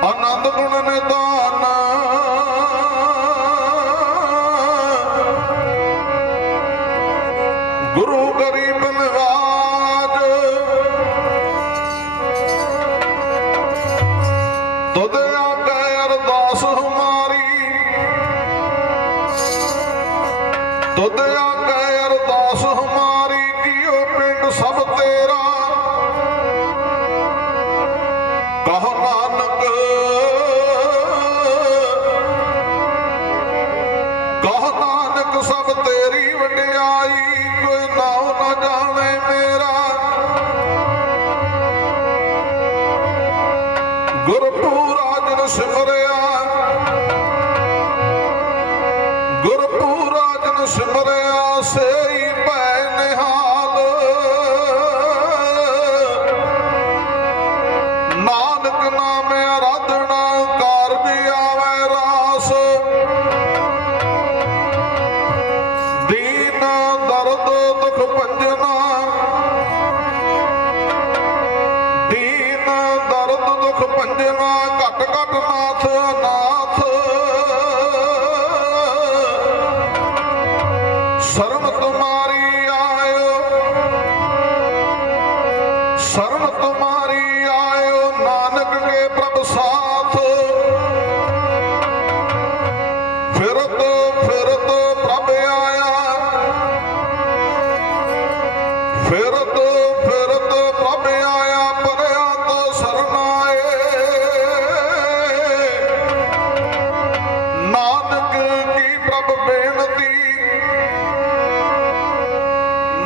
आनंद गुण निदान गुरु गरीब नवाज तुद आगे अरदास हमारी तुद आगे अरदास हमारी कियो पिंड सब तेरा कहो नानक कहो नानक सब तेरी वडियाई कोई नाम न जाने मेरा गुरपुरा जन सिमरिया गुरपुरा जन सिमरिया से ही पै निहाल नानक नाम आराधना कारज आवे रास दीन दर्द दुख भंजना दीन दर्द दुख भंजना घट घट नाथ अनाथ शरण तुम्हारी आयो शरण तुम्हारी आयो नानक के प्रभ साथ फिरत फिरत प्रभ आया फिरत फिरत प्रभ आया परया तो शरण आए नानक की प्रभ बेनती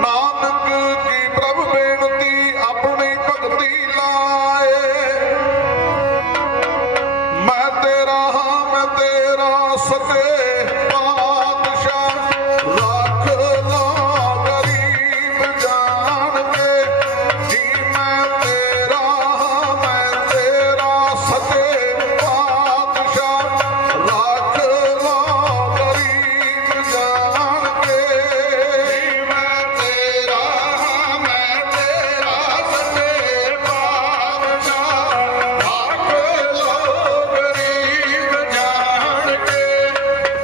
नानक की प्रभ बेनती अपनी भगती लाए मैं तेरा हाँ मैं तेरा सचे पातशाह रख लो गरीब जान के जी मैं तेरा हाँ मैं तेरा सचे पातशाह रख लो गरीब जान के जी मैं तेरा हाँ मैं तेरा सचे पातशाह रख लो गरीब जान के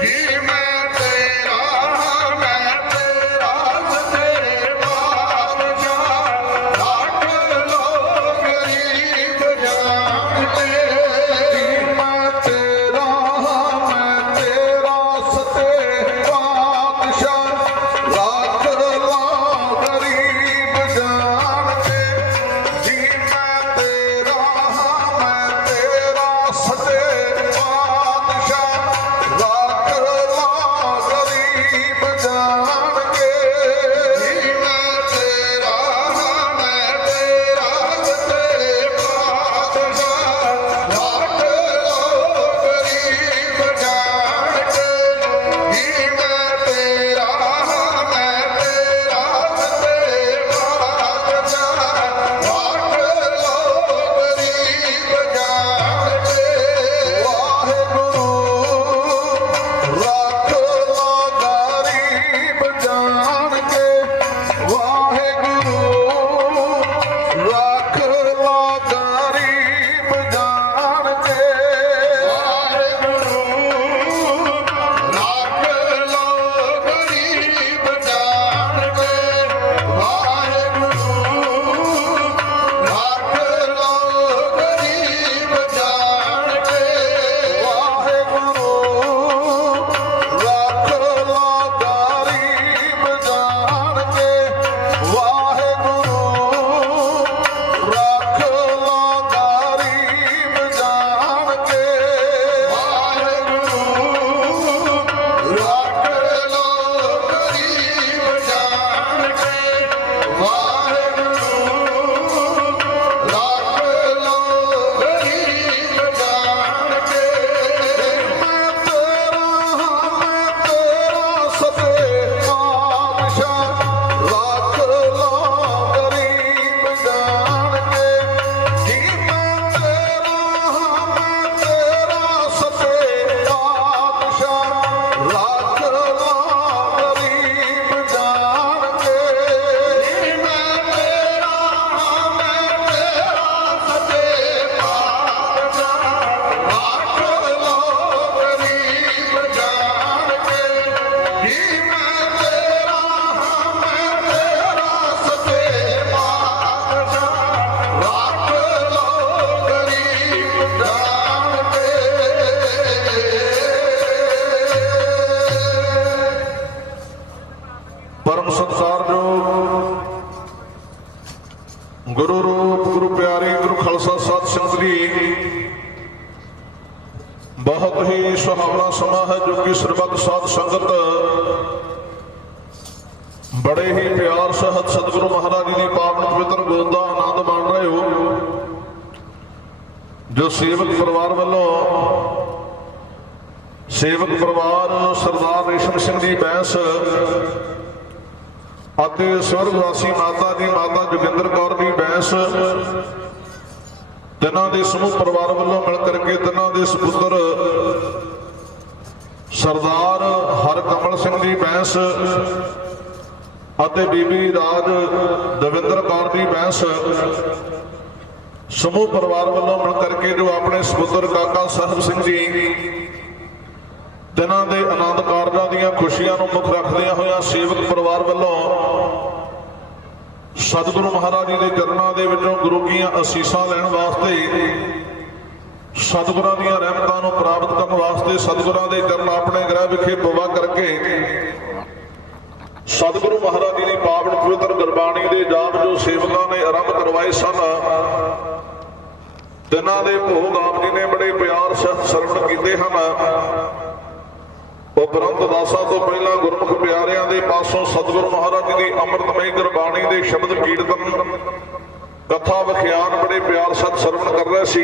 जी मैं तेरा हाँ मैं तेरा सचे पातशाह रख लो गरीब जान के जी मैं तेरा हाँ मैं तेरा सचे पातशाह रख लो गरीब जान के जी मैं तेरा हाँ मैं तेरा सचे पातशाह रख लो गरीब जान के जी मैं तेरा हाँ मैं तेरा सचे पातशाह रख लो गरीब जान के जी मैं तेरा हाँ मैं तेरा सचे पातशाह रख लो गरीब जान के वाहिगुरु रख लो गरीब परम सत्कारयोग गुरु रूप गुरु प्यारे गुरु खालसा सत संगत जी, बहुत ही सुहावना समा है जो कि सरबत साध संगत बड़े ही प्यार सहत सतगुरु महाराज जी की पावन पवित्र गोद का आनंद मान रहे हो। जो सेवक परिवार वालों सेवक परिवार सरदार रेशम सिंह जी बैंस ਅਤੇ स्वर्गवासी माता जी माता जोगिंदर कौर जी बैंस तिन्हां दे समूह परिवार वालों मिल करके तिन्हां दे सपुत्र सरदार हरकमल सिंह जी बैंस ਅਤੇ बीबी राज दविंदर कौर जी बैंस समूह परिवार वालों मिल करके जो अपने सपुत्र काका साहब सिंह जी तिन्हां दे आनंद कारजां दीआं खुशियां नूं मुख रखदिआं होइआं सेवक परिवार वालों सतगुरु महाराज जी के चरणों के विचों गुरु कीआं असीसां लैण वास्ते सतगुरां दीआं रहमतां नूं प्राप्त करन वास्ते सतगुरां दे चरण अपने गृह विखे पवा करके सतगुरु महाराज जी की पावन पवित्र गुरबाणी के जाप जो सेवकां ने आरंभ करवाए सन, तिन्हां दे भोग आप जी ने बड़े प्यार सहित सरवण कीते हन। उपरंत दासा तो पहला गुरमुख प्यारियां दे पासों सतगुरु महाराज जी की अमृतमय गुरबाणी के शब्द कीर्तन कथा विख्यान बड़े प्यार सत सरवण कर रहे सी।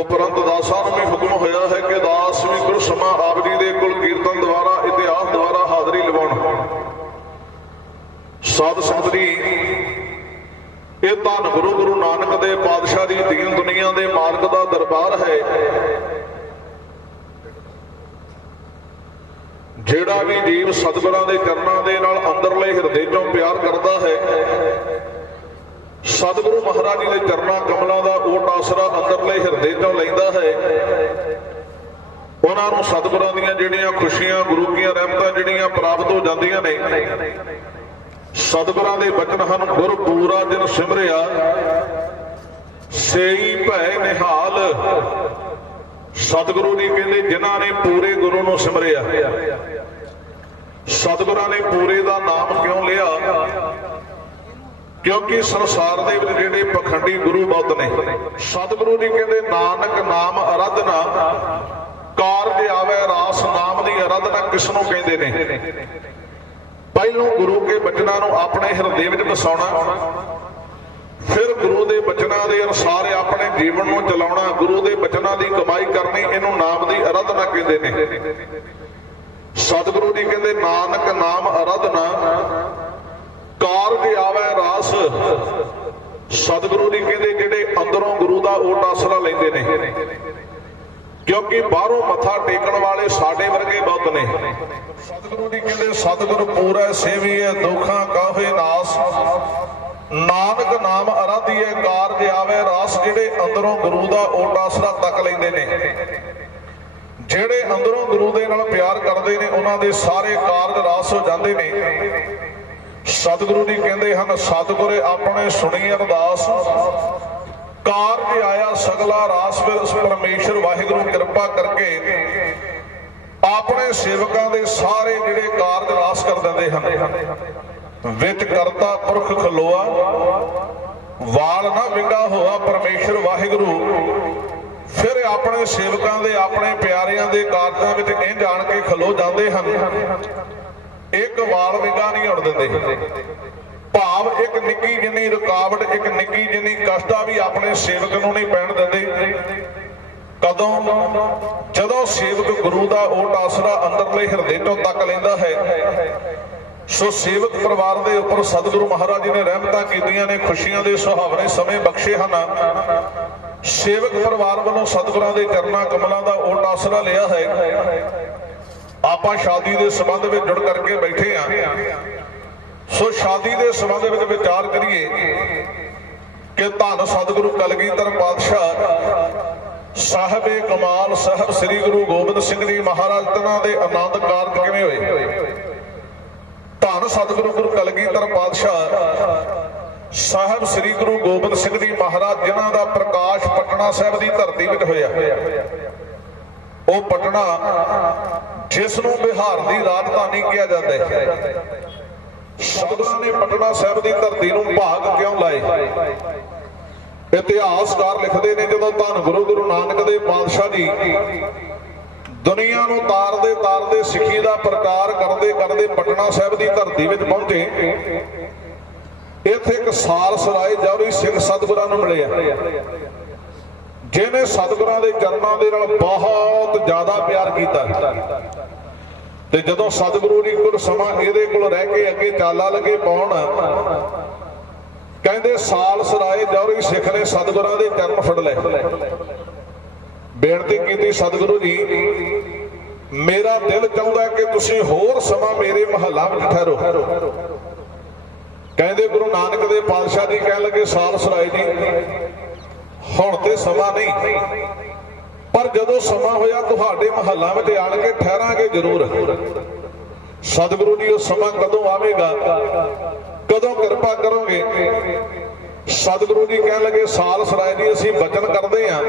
उपरंत दासा नूं भी हुक्म होया है कि दास भी कुछ समा आप जी के कुल कीर्तन द्वारा इतिहास द्वारा हाजरी लवाउण। साध संगत जी, ये धन गुरु गुरु नानक दे पातशाह जी दीन दुनिया के मार्ग का दरबार है। ਜਿਹੜਾ भी जीव सतगुरां दे चरनां दे नाल अंदरले हिरदे चों प्यार करता है, सतगुरु महाराज जी के चरनां कमलां दा ओट आसरा अंदरले हिरदे चों लैंदा है। उन्हां नूं सतगुरां दीआं जिहड़ियां खुशियां गुरु कीआं रहमतां जिहड़ियां प्राप्त हो जांदियां ने। सतगुरां दे बचन हन गुर पूरा जिन सिमरिया सेई भै निहाल। सतगुरु जी कहते जिन्हां ने पूरे गुरु नूं सिमरिया। सतगुरां ने पूरे दा नाम क्यों लिया? क्योंकि संसार दे विच जिहड़े पखंडी गुरु बहुत ने। सतगुरु जी कहते नानक नाम आराधना कारज आवे रास। नाम की आराधना किसनों कहते ने? पहलों गुरु के बचनां नूं अपने हिरदे विच बसाउणा, फिर गुरु के बचनों के अनुसार अपने जीवन को चलाना, गुरु के बचनों की कमाई करनी, इनू नाम की आराधना कहते हैं। सतगुरु जी कहते नानक नाम आराधना कारज आवे रास। सतगुरु जी कहते जिहड़े अंदरों गुरु का ओट आसरा लेंदे ने, क्योंकि बाहरों मत्था टेकण वाले साडे वर्गे बहुत ने। सतगुरु जी कहते सतगुरु पूरा सेवीए दुखां काहे नास। नानक नाम आराधीए कारज आवे रास। जिहड़े अंदरों गुरु का ओट आसरा तक लैंदे ने, जिहड़े अंदरों गुरु दे नाल प्यार करते हैं, उन्हां दे सारे कारज रास हो जाते हैं। सतगुरु जी कहते हैं सतगुरे अपने सुनी अरदास कारज आया सगला रास। फिर परमेश्वर वाहिगुरु कृपा करके अपने सेवकों के सारे जिहड़े कारज रास कर देंदे हन। विच करता पुरख खलोआ वाल ना विंगा होआ। परमेश्वर वाहिगुरु फिर अपने सेवकों के अपने प्यारियां के कारजां विच इंज आण के खलो जाते हैं। एक वाल विंगा नहीं उड़ देंदे। भाव एक निक्की जिन्नी रुकावट, एक निक्की जिन्नी कष्टा भी अपने सेवक नूं नहीं पैण दिंदे। कदों जदों सेवक गुरु का ओट आसरा अंदरले हिरदे चों तक लैंदा है। सो सेवक परिवार के उपर सतगुरु महाराज जी ने रहमतां कीतियां ने, खुशियां दे सुहावने समय बख्शे हन। सेवक परिवार वालों सतगुरां दे चरनां कमलां दा ओट आसरा लिया है। आपां शादी के संबंध में जुड़ करके बैठे हैं। सो शादी के संबंध में विचार करिए कि धन सतगुरु कलगीधर पातशाह साहिब कमाल साहब श्री गुरु गोबिंद सिंह जी महाराज तिन्हां दे आनंद कारज किवें होए। धन सतगुरु गुरु कलगीधर पातशाह साहब श्री गुरु गोबिंद सिंह जी महाराज जिन्हां दा प्रकाश पटना साहिब की धरती में होया। ਉਹ ਪਟਨਾ ਜਿਸ ਨੂੰ ਬਿਹਾਰ ਦੀ ਰਾਜਧਾਨੀ ਕਿਹਾ ਜਾਂਦਾ ਹੈ। ਸਤਿਗੁਰਾਂ ਨੇ ਪਟਨਾ ਸਾਹਿਬ ਦੀ ਧਰਤੀ ਨੂੰ ਭਾਗ ਕਿਉਂ ਲਾਏ? ਇਤਿਹਾਸਕਾਰ ਲਿਖਦੇ ਨੇ ਜਦੋਂ ਧੰਨ ਗੁਰੂ ਨਾਨਕ ਦੇਵ ਪਾਤਸ਼ਾਹ ਜੀ ਦੁਨੀਆ ਨੂੰ ਤਾਰਦੇ ਤਾਰਦੇ ਸਿੱਖੀ ਦਾ ਪ੍ਰਚਾਰ ਕਰਦੇ ਕਰਦੇ ਪਟਨਾ ਸਾਹਿਬ ਦੀ ਧਰਤੀ ਵਿੱਚ ਪਹੁੰਚੇ, ਇੱਥੇ ਇੱਕ ਸਾਲਸਰਾਏ ਜੌਹਰੀ ਸਿੰਘ ਸਤਿਗੁਰਾਂ ਨੂੰ ਮਿਲਿਆ, ਜਿਹਨੇ ਸਤਿਗੁਰਾਂ ਦੇ ਚਰਨਾਂ ਦੇ ਨਾਲ ਬਹੁਤ ਜ਼ਿਆਦਾ ਪਿਆਰ ਕੀਤਾ। ਤੇ ਜਦੋਂ ਸਤਿਗੁਰੂ ਜੀ ਕੁਝ ਸਮਾਂ ਇਹਦੇ ਕੋਲ ਰਹਿ ਕੇ ਅੱਗੇ ਚਾਲਾ ਲੱਗੇ ਪਾਉਣ, ਕਹਿੰਦੇ ਸਾਲਸਰਾਏ ਜੌਹਰੀ ਸਿੱਖ ਨੇ ਸਤਿਗੁਰਾਂ ਦੇ ਚਰਨ ਫੜ ਲਏ, ਬੇਨਤੀ ਕੀਤੀ, ਸਤਿਗੁਰੂ ਜੀ ਮੇਰਾ ਦਿਲ ਚਾਹੁੰਦਾ ਕਿ ਤੁਸੀਂ ਹੋਰ ਸਮਾਂ ਮੇਰੇ ਮਹੱਲਾ ਵਿੱਚ ਠਹਿਰੋ। ਕਹਿੰਦੇ ਗੁਰੂ ਨਾਨਕ ਦੇਵ ਪਾਤਸ਼ਾਹ ਜੀ ਕਹਿਣ ਲੱਗੇ, ਸਾਲਸਰਾਏ ਜੀ ਹੁਣ ਤੇ ਸਮਾਂ ਨਹੀਂ, ਪਰ ਜਦੋਂ ਸਮਾਂ ਹੋਇਆ ਤੁਹਾਡੇ ਮਹੱਲਾ ਵਿੱਚ ਆਣ ਕੇ ਠਹਿਰਾਂਗੇ ਜ਼ਰੂਰ। ਸਤਿਗੁਰੂ ਜੀ ਉਹ ਸਮਾਂ ਕਦੋਂ ਆਵੇਗਾ, ਕਦੋਂ ਕਿਰਪਾ ਕਰੋਗੇ? ਸਤਿਗੁਰੂ ਜੀ ਕਹਿਣ ਲੱਗੇ, ਸਾਲਸਰਾਏ ਜੀ ਅਸੀਂ ਬਚਨ ਕਰਦੇ ਹਾਂ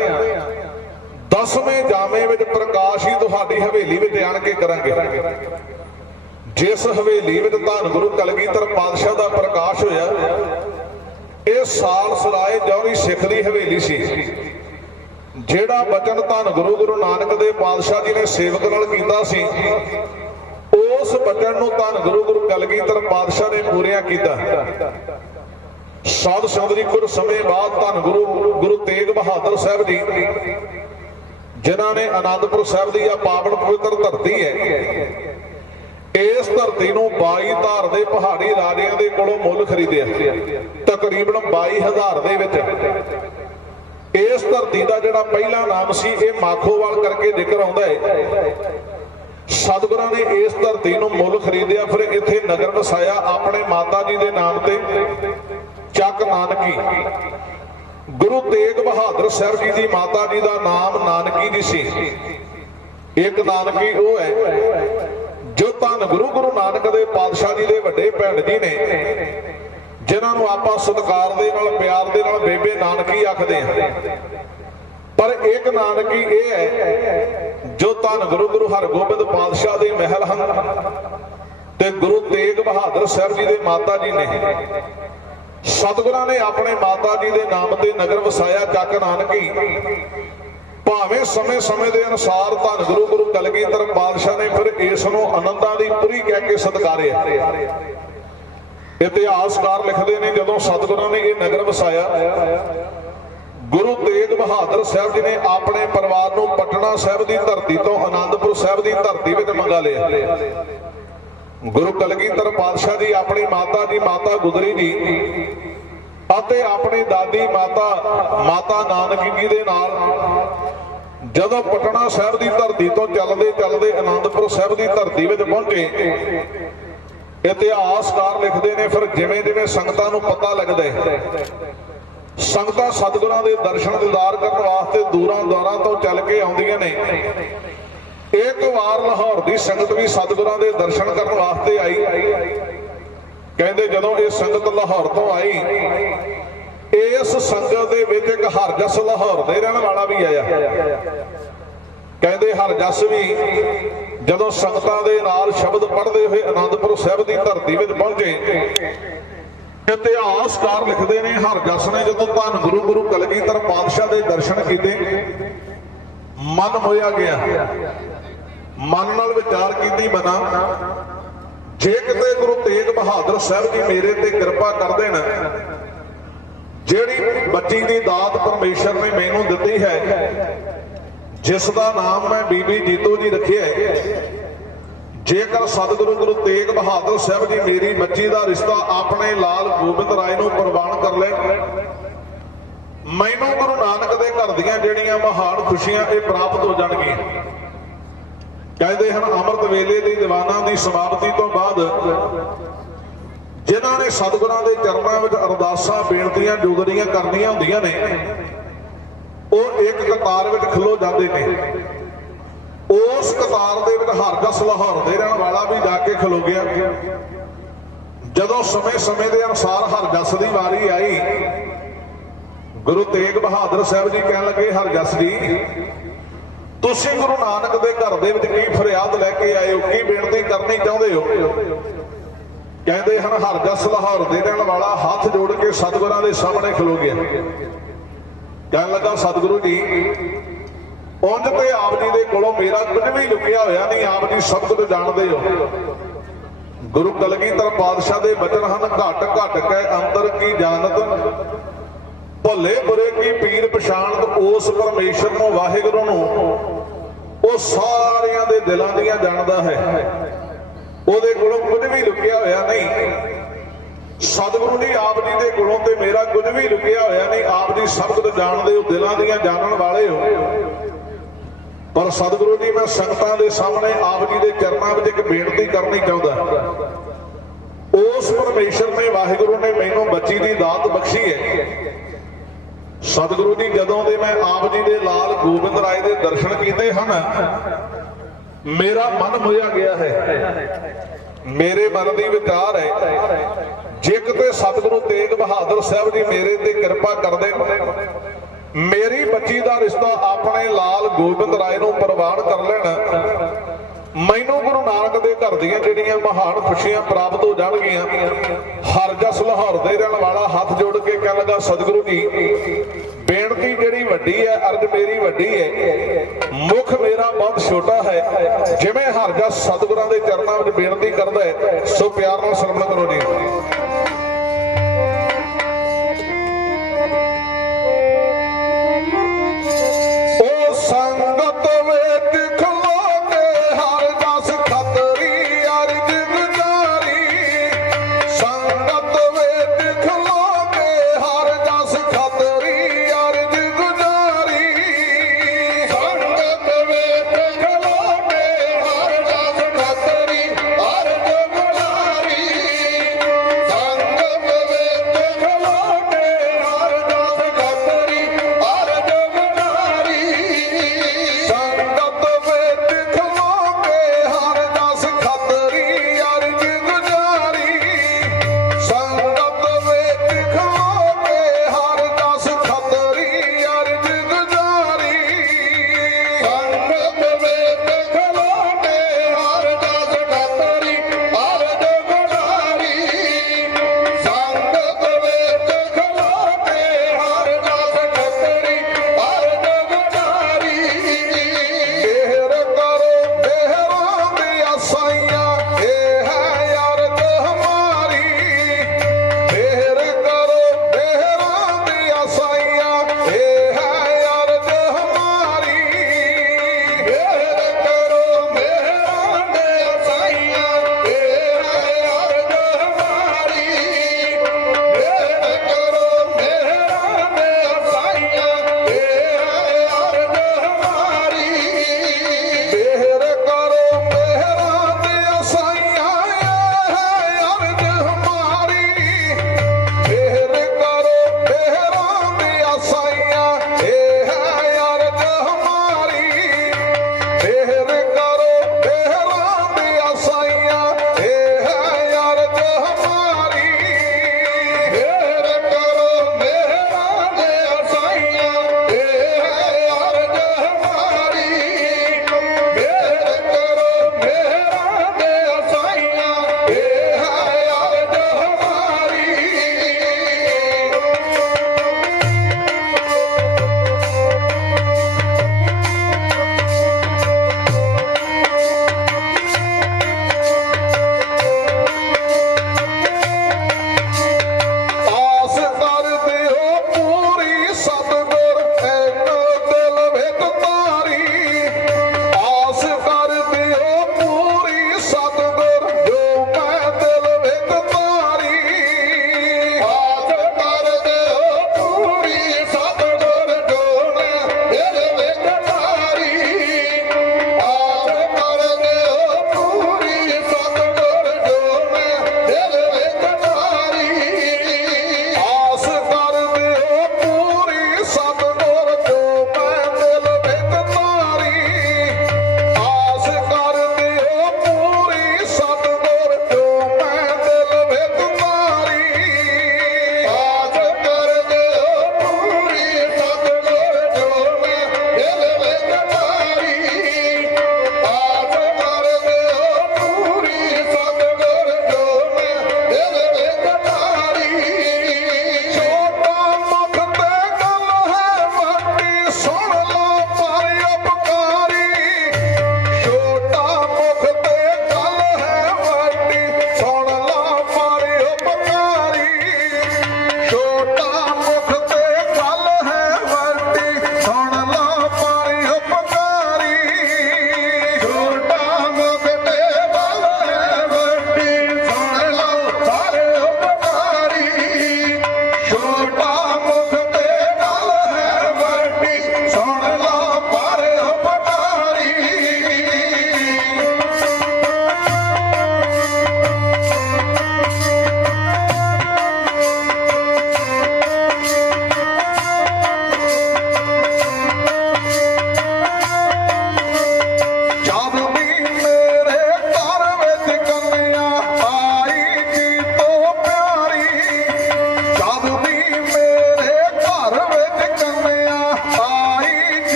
10ਵੇਂ ਜਾਮੇ ਵਿੱਚ ਪ੍ਰਕਾਸ਼ ਹੀ ਤੁਹਾਡੀ ਹਵੇਲੀ ਵਿੱਚ ਆਣ ਕੇ ਕਰਾਂਗੇ। ਜਿਸ ਹਵੇਲੀ ਵਿੱਚ ਧੰਨ ਗੁਰੂ ਕਲਗੀਧਰ ਪਾਤਸ਼ਾਹ ਦਾ ਪ੍ਰਕਾਸ਼ ਹੋਇਆ, ਇਹ ਸਾਲਸਰਾਏ ਜੌਹਰੀ ਸਿੱਖ ਦੀ ਹਵੇਲੀ ਸੀ। ਜਿਹੜਾ ਬਚਨ ਧੰਨ ਗੁਰੂ ਨਾਨਕ ਦੇਵ ਪਾਤਸ਼ਾਹ ਜੀ ਨੇ ਸੇਵਕ ਨਾਲ ਕੀਤਾ ਸੀ, ਉਸ ਬਚਨ ਨੂੰ ਧੰਨ ਗੁਰੂ ਕਲਗੀਧਰ ਪਾਤਸ਼ਾਹ ਨੇ ਪੂਰਿਆ ਕੀਤਾ। ਸਾਧ ਸੰਗਤ ਜੀ ਕੁਝ ਸਮੇਂ ਬਾਅਦ ਧੰਨ ਗੁਰੂ ਤੇਗ ਬਹਾਦਰ ਸਾਹਿਬ ਜੀ, ਜਿਨ੍ਹਾਂ ਨੇ ਆਨੰਦਪੁਰ ਸਾਹਿਬ ਦੀ ਆ ਪਾਵਨ ਪਵਿੱਤਰ ਧਰਤੀ ਹੈ, ਇਸ ਧਰਤੀ ਨੂੰ 22 ਧਾਰ ਦੇ ਪਹਾੜੀ ਰਾਜਿਆਂ ਦੇ ਕੋਲੋਂ ਮੁੱਲ ਖਰੀਦਿਆ, ਤਕਰੀਬਨ 22,000 ਦੇ ਵਿੱਚ। ਇਸ ਧਰਤੀ ਦਾ ਜਿਹੜਾ ਪਹਿਲਾ ਨਾਮ ਸੀ ਇਹ ਮਾਖੋਵਾਲ ਕਰਕੇ ਜ਼ਿਕਰ ਆਉਂਦਾ ਹੈ। ਸਤਿਗੁਰਾਂ ਨੇ ਇਸ ਧਰਤੀ ਨੂੰ ਮੁੱਲ ਖਰੀਦਿਆ, ਫਿਰ ਇੱਥੇ ਨਗਰ ਵਸਾਇਆ ਆਪਣੇ ਮਾਤਾ ਜੀ ਦੇ ਨਾਮ ਤੇ, ਚੱਕ ਨਾਨਕੀ। ਗੁਰੂ ਤੇਗ ਬਹਾਦਰ ਸਾਹਿਬ ਜੀ ਦੀ ਮਾਤਾ ਜੀ ਦਾ ਨਾਮ ਨਾਨਕੀ ਜੀ ਸੀ। ਇੱਕ ਨਾਨਕੀ ਉਹ ਹੈ ਜੋ ਧੰਨ ਗੁਰੂ ਨਾਨਕ ਦੇਵ ਪਾਤਸ਼ਾਹ ਜੀ ਦੇ ਵੱਡੇ ਭੈਣ ਜੀ ਨੇ, ਜਿਨ੍ਹਾਂ ਨੂੰ ਆਪਾਂ ਸਤਿਕਾਰ ਦੇ ਨਾਲ ਪਿਆਰ ਦੇ ਨਾਲ ਬੇਬੇ ਨਾਨਕੀ ਆਖਦੇ ਹਾਂ। ਪਰ ਇੱਕ ਨਾਨਕੀ ਇਹ ਹੈ ਜੋ ਧੰਨ ਗੁਰੂ ਹਰਗੋਬਿੰਦ ਪਾਤਸ਼ਾਹ ਦੇ ਮਹਿਲ ਹਨ ਤੇ ਗੁਰੂ ਤੇਗ ਬਹਾਦਰ ਸਾਹਿਬ ਜੀ ਦੇ ਮਾਤਾ ਜੀ ਨੇ। ਸਤਿਗੁਰਾਂ ਨੇ ਆਪਣੇ ਮਾਤਾ ਜੀ ਦੇ ਨਾਮ ਤੇ ਨਗਰ ਵਸਾਇਆ ਚੱਕ ਨਾਨਕੀ। ਭਾਵੇਂ ਸਮੇਂ ਦੇ ਅਨੁਸਾਰ ਧੰਨ ਗੁਰੂ ਕਲਗੀਧਰ ਪਾਤਸ਼ਾਹ ਨੇ ਫਿਰ ਇਸ ਨੂੰ ਆਨੰਦਾਂ ਦੀ ਪੁਰੀ ਕਹਿ ਕੇ ਸਤਿਕਾਰਿਆ। ਇਤਿਹਾਸਕਾਰ ਲਿਖਦੇ ਨੇ ਜਦੋਂ ਸਤਿਗੁਰਾਂ ਨੇ ਇਹ ਨਗਰ ਵਸਾਇਆ, ਗੁਰੂ ਤੇਗ ਬਹਾਦਰ ਸਾਹਿਬ ਜੀ ਨੇ ਆਪਣੇ ਪਰਿਵਾਰ ਨੂੰ ਪਟਨਾ ਸਾਹਿਬ ਦੀ ਧਰਤੀ ਤੋਂ ਆਨੰਦਪੁਰ ਸਾਹਿਬ ਦੀ ਧਰਤੀ ਵਿੱਚ ਮੰਗਾ ਲਿਆ। ਗੁਰੂ ਕਲਗੀਧਰ ਪਾਤਸ਼ਾਹ ਜੀ ਆਪਣੀ ਮਾਤਾ ਜੀ ਮਾਤਾ ਗੁਜਰੀ ਜੀ ਅਤੇ ਆਪਣੀ ਦਾਦੀ ਮਾਤਾ ਨਾਨਕੀ ਜੀ ਦੇ ਨਾਲ ਜਦੋਂ ਪਟਨਾ ਸਾਹਿਬ ਦੀ ਧਰਤੀ ਤੋਂ ਚੱਲਦੇ ਆਨੰਦਪੁਰ ਸਾਹਿਬ ਦੀ ਧਰਤੀ ਵਿੱਚ ਪਹੁੰਚੇ, ਇਤਿਹਾਸਕਾਰ ਲਿਖਦੇ ਨੇ ਫਿਰ ਜਿਵੇਂ ਸੰਗਤਾਂ ਨੂੰ ਪਤਾ ਲੱਗਦਾ ਹੈ, ਸੰਗਤਾਂ ਸਤਿਗੁਰਾਂ ਦੇ ਦਰਸ਼ਨ ਦੀਦਾਰ ਕਰਨ ਵਾਸਤੇ ਦੂਰਾਂ ਤੋਂ ਚੱਲ ਕੇ ਆਉਂਦੀਆਂ ਨੇ। ਇੱਕ ਵਾਰ ਲਾਹੌਰ ਦੀ ਸੰਗਤ ਵੀ ਸਤਿਗੁਰਾਂ ਦੇ ਦਰਸ਼ਨ ਕਰਨ ਵਾਸਤੇ ਆਈ। ਕਹਿੰਦੇ ਜਦੋਂ ਇਹ ਸੰਗਤ ਲਾਹੌਰ ਤੋਂ ਆਈ, ਇਸ ਸੰਗਤ ਦੇ ਵਿੱਚ ਇੱਕ ਹਰਜਸ ਲਾਹੌਰ ਦੇ ਰਹਿਣ ਵਾਲਾ ਵੀ ਆਇਆ। ਕਹਿੰਦੇ ਹਰਜਸ ਵੀ ਜਦੋਂ ਸੰਗਤਾਂ ਦੇ ਨਾਲ ਸ਼ਬਦ ਪੜ੍ਹਦੇ ਹੋਏ ਆਨੰਦਪੁਰ ਸਾਹਿਬ ਦੀ ਧਰਤੀ ਵਿੱਚ ਪਹੁੰਚੇ, ਇਤਿਹਾਸਕਾਰ ਲਿਖਦੇ ਨੇ ਹਰਜਸ ਨੇ ਜਦੋਂ ਧੰਨ ਗੁਰੂ ਕਲਗੀਧਰ ਪਾਤਸ਼ਾਹ ਦੇ ਦਰਸ਼ਨ ਕੀਤੇ, ਮਨ ਹੋਇਆ ਗਿਆ। ਮਨ ਨਾਲ ਵਿਚਾਰ ਕੀਤੀ ਬਣਾ, ਜੇ ਕਿਤੇ ਗੁਰੂ ਤੇਗ ਬਹਾਦਰ ਸਾਹਿਬ ਜੀ ਮੇਰੇ ਤੇ ਕਿਰਪਾ ਕਰ ਦੇਣ, ਜਿਹੜੀ ਬੱਚੀ ਦੀ ਦਾਤ ਪਰਮੇਸ਼ਰ ਨੇ ਮੈਨੂੰ ਦਿੱਤੀ ਹੈ, ਜਿਸ ਦਾ ਨਾਮ ਮੈਂ ਬੀਬੀ ਜੀਤੋ ਜੀ ਰੱਖਿਆ ਹੈ, ਜੇਕਰ ਸਤਿਗੁਰੂ ਗੁਰੂ ਤੇਗ ਬਹਾਦਰ ਸਾਹਿਬ ਜੀ ਮੇਰੀ ਬੱਚੀ ਦਾ ਰਿਸ਼ਤਾ ਆਪਣੇ ਲਾਲ ਗੋਬਿੰਦ ਰਾਏ ਨੂੰ ਪ੍ਰਵਾਨ ਕਰ ਲੈਣ, ਮੈਨੂੰ ਗੁਰੂ ਨਾਨਕ ਦੇ ਘਰ ਦੀਆਂ ਜਿਹੜੀਆਂ ਮਹਾਨ ਖੁਸ਼ੀਆਂ ਇਹ ਪ੍ਰਾਪਤ ਹੋ ਜਾਣਗੀਆਂ। ਕਹਿੰਦੇ ਹਨ ਅੰਮ੍ਰਿਤ ਵੇਲੇ ਦੀ ਦੀਵਾਨਾਂ ਦੀ ਸਮਾਪਤੀ ਤੋਂ ਬਾਅਦ ਜਿਨ੍ਹਾਂ ਨੇ ਸਤਿਗੁਰਾਂ ਦੇ ਚਰਨਾਂ ਵਿੱਚ ਅਰਦਾਸਾਂ ਬੇਨਤੀਆਂ ਜੁਗਰੀਆਂ ਕਰਨੀਆਂ ਹੁੰਦੀਆਂ ਨੇ, ਉਹ ਇੱਕ ਕਤਾਰ ਵਿੱਚ ਖਲੋ ਜਾਂਦੇ ਨੇ। ਉਸ ਕਤਾਰ ਦੇ ਵਿੱਚ ਹਰਜਸ ਲਾਹੌਰ ਦੇ ਰਹਿਣ ਵਾਲਾ ਵੀ ਜਾ ਕੇ ਖਲੋ ਗਿਆ। ਜਦੋਂ ਸਮੇਂ ਦੇ ਅਨੁਸਾਰ ਹਰਜਸ ਦੀ ਵਾਰੀ ਆਈ, ਗੁਰੂ ਤੇਗ ਬਹਾਦਰ ਸਾਹਿਬ ਜੀ ਕਹਿਣ ਲੱਗੇ, ਹਰਜਸ ਜੀ ਤੁਸੀਂ ਗੁਰੂ ਨਾਨਕ ਦੇ ਘਰ ਦੇ ਵਿੱਚ ਕੀ ਫਰਿਆਦ ਲੈ ਕੇ ਆਏ ਹੋ, ਕੀ ਬੇਨਤੀ ਕਰਨੀ ਚਾਹੁੰਦੇ ਹੋ? ਕਹਿੰਦੇ ਹਨ ਹਰ ਜਸ ਲਾਹੌਰ ਦੇ ਰਹਿਣ ਵਾਲਾ ਹੱਥ ਜੋੜ ਕੇ ਸਤਿਗੁਰਾਂ ਦੇ ਸਾਹਮਣੇ ਖਲੋ ਗਿਆ। ਕਹਿਣ ਲੱਗਾ ਸਤਿਗੁਰੂ ਜੀ ਉਂਝ ਤੇ ਆਪ ਜੀ ਦੇ ਕੋਲੋਂ ਮੇਰਾ ਕੁਝ ਵੀ ਲੁਕਿਆ ਹੋਇਆ ਨਹੀਂ, ਆਪ ਜੀ ਸਭ ਕੁਝ ਜਾਣਦੇ ਹੋ। ਗੁਰੂ ਕਲਗੀਧਰ ਪਾਤਸ਼ਾਹ ਦੇ ਬਚਨ ਹਨ ਘਟ ਘਟ ਕੇ ਅੰਦਰ ਕੀ ਜਾਣਤ, ਭਲੇ ਬੁਰੇ ਕੀ ਪੀਰ ਪਛਾਣਤ। ਉਸ ਪਰਮੇਸ਼ਰ ਨੂੰ ਵਾਹਿਗੁਰੂ ਨੂੰ ਉਹ ਸਾਰਿਆਂ ਦੇ ਦਿਲਾਂ ਦੀਆਂ ਜਾਣਦਾ ਹੈ, ਉਹਦੇ ਕੋਲੋਂ ਕੁਝ ਵੀ ਲੁਕਿਆ ਹੋਇਆ ਨਹੀਂ। ਸਤਿਗੁਰੂ ਜੀ ਆਪ ਜੀ ਦੇ ਕੋਲੋਂ ਤੇ ਮੇਰਾ ਕੁਝ ਵੀ ਲੁਕਿਆ ਹੋਇਆ ਨਹੀਂ, ਆਪ ਜੀ ਸਭ ਕੁਝ ਜਾਣਦੇ ਹੋ, ਦਿਲਾਂ ਦੀਆਂ ਜਾਣਨ ਵਾਲੇ ਹੋ। ਪਰ ਸਤਿਗੁਰੂ ਜੀ ਮੈਂ ਸੰਗਤਾਂ ਦੇ ਸਾਹਮਣੇ ਆਪ ਜੀ ਦੇ ਚਰਨਾਂ ਵਿੱਚ ਇੱਕ ਬੇਨਤੀ ਕਰਨੀ ਚਾਹੁੰਦਾ। ਉਸ ਪਰਮੇਸ਼ਰ ਨੇ ਵਾਹਿਗੁਰੂ ਨੇ ਮੈਨੂੰ ਬੱਚੀ ਦੀ ਦਾਤ ਬਖਸ਼ੀ ਹੈ। ਸਤਿਗੁਰੂ ਜੀ ਜਦੋਂ ਦੇ ਮੈਂ ਆਪ ਜੀ ਦੇ ਲਾਲ ਗੋਬਿੰਦ ਰਾਏ ਦੇ ਦਰਸ਼ਨ ਕੀਤੇ ਹਨ, ਮੇਰਾ ਮਨ ਮੋਹਿਆ ਗਿਆ ਹੈ। ਮੇਰੇ ਮਨ ਦੀ ਵਿਚਾਰ ਹੈ ਜੇ ਕਿਤੇ ਸਤਿਗੁਰੂ ਤੇਗ ਬਹਾਦਰ ਸਾਹਿਬ ਜੀ ਮੇਰੇ ਤੇ ਕਿਰਪਾ ਕਰਦੇ, ਮੇਰੀ ਬੱਚੀ ਦਾ ਰਿਸ਼ਤਾ ਆਪਣੇ ਲਾਲ ਗੋਬਿੰਦ ਰਾਏ ਨੂੰ ਪ੍ਰਵਾਨ ਕਰ ਲੈਣ, ਮੈਨੂੰ ਗੁਰੂ ਨਾਨਕ ਦੇ ਘਰ ਦੀਆਂ ਜਿਹੜੀਆਂ ਮਹਾਨ ਖੁਸ਼ੀਆਂ ਪ੍ਰਾਪਤ ਹੋ ਜਾਣਗੀਆਂ। ਹਰ ਜਸ ਲਾਹੌਰ ਦੇ ਰਹਿਣ ਵਾਲਾ ਹੱਥ ਜੋੜ ਕੇ ਕਹਿਣ ਲੱਗਾ ਸਤਿਗੁਰੂ ਜੀ ਬੇਨਤੀ ਜਿਹੜੀ ਵੱਡੀ ਹੈ, ਅਰਜ਼ ਮੇਰੀ ਵੱਡੀ ਹੈ, ਮੁਖ ਮੇਰਾ ਬਹੁਤ ਛੋਟਾ ਹੈ। ਜਿਵੇਂ ਹਰ ਜਸ ਸਤਿਗੁਰਾਂ ਦੇ ਚਰਨਾਂ ਵਿੱਚ ਬੇਨਤੀ ਕਰਦਾ ਹੈ, ਸੋ ਪਿਆਰ ਨਾਲ ਸਰਵਣ ਕਰੋ ਜੀ। ਉਹ ਸੰਗਤ ਵੇਖ ਖਲੋਗੇ ਹਰ ਜਸ ਖਤਰੀ ਅਰਜ ਗੁਜ਼ਾਰੀ, ਸੰਗਤ ਵੇਖ ਖਲੋਗੇ ਹਰ ਜਸ ਖਤਰੀ ਅਰਜ ਗੁਜ਼ਾਰੀ, ਸੰਗਤ ਵੇਖ ਖਲੋਗੇ ਹਰ ਜਸ ਖਤਰੀ ਅਰਜ ਗੁਜ਼ਾਰੀ।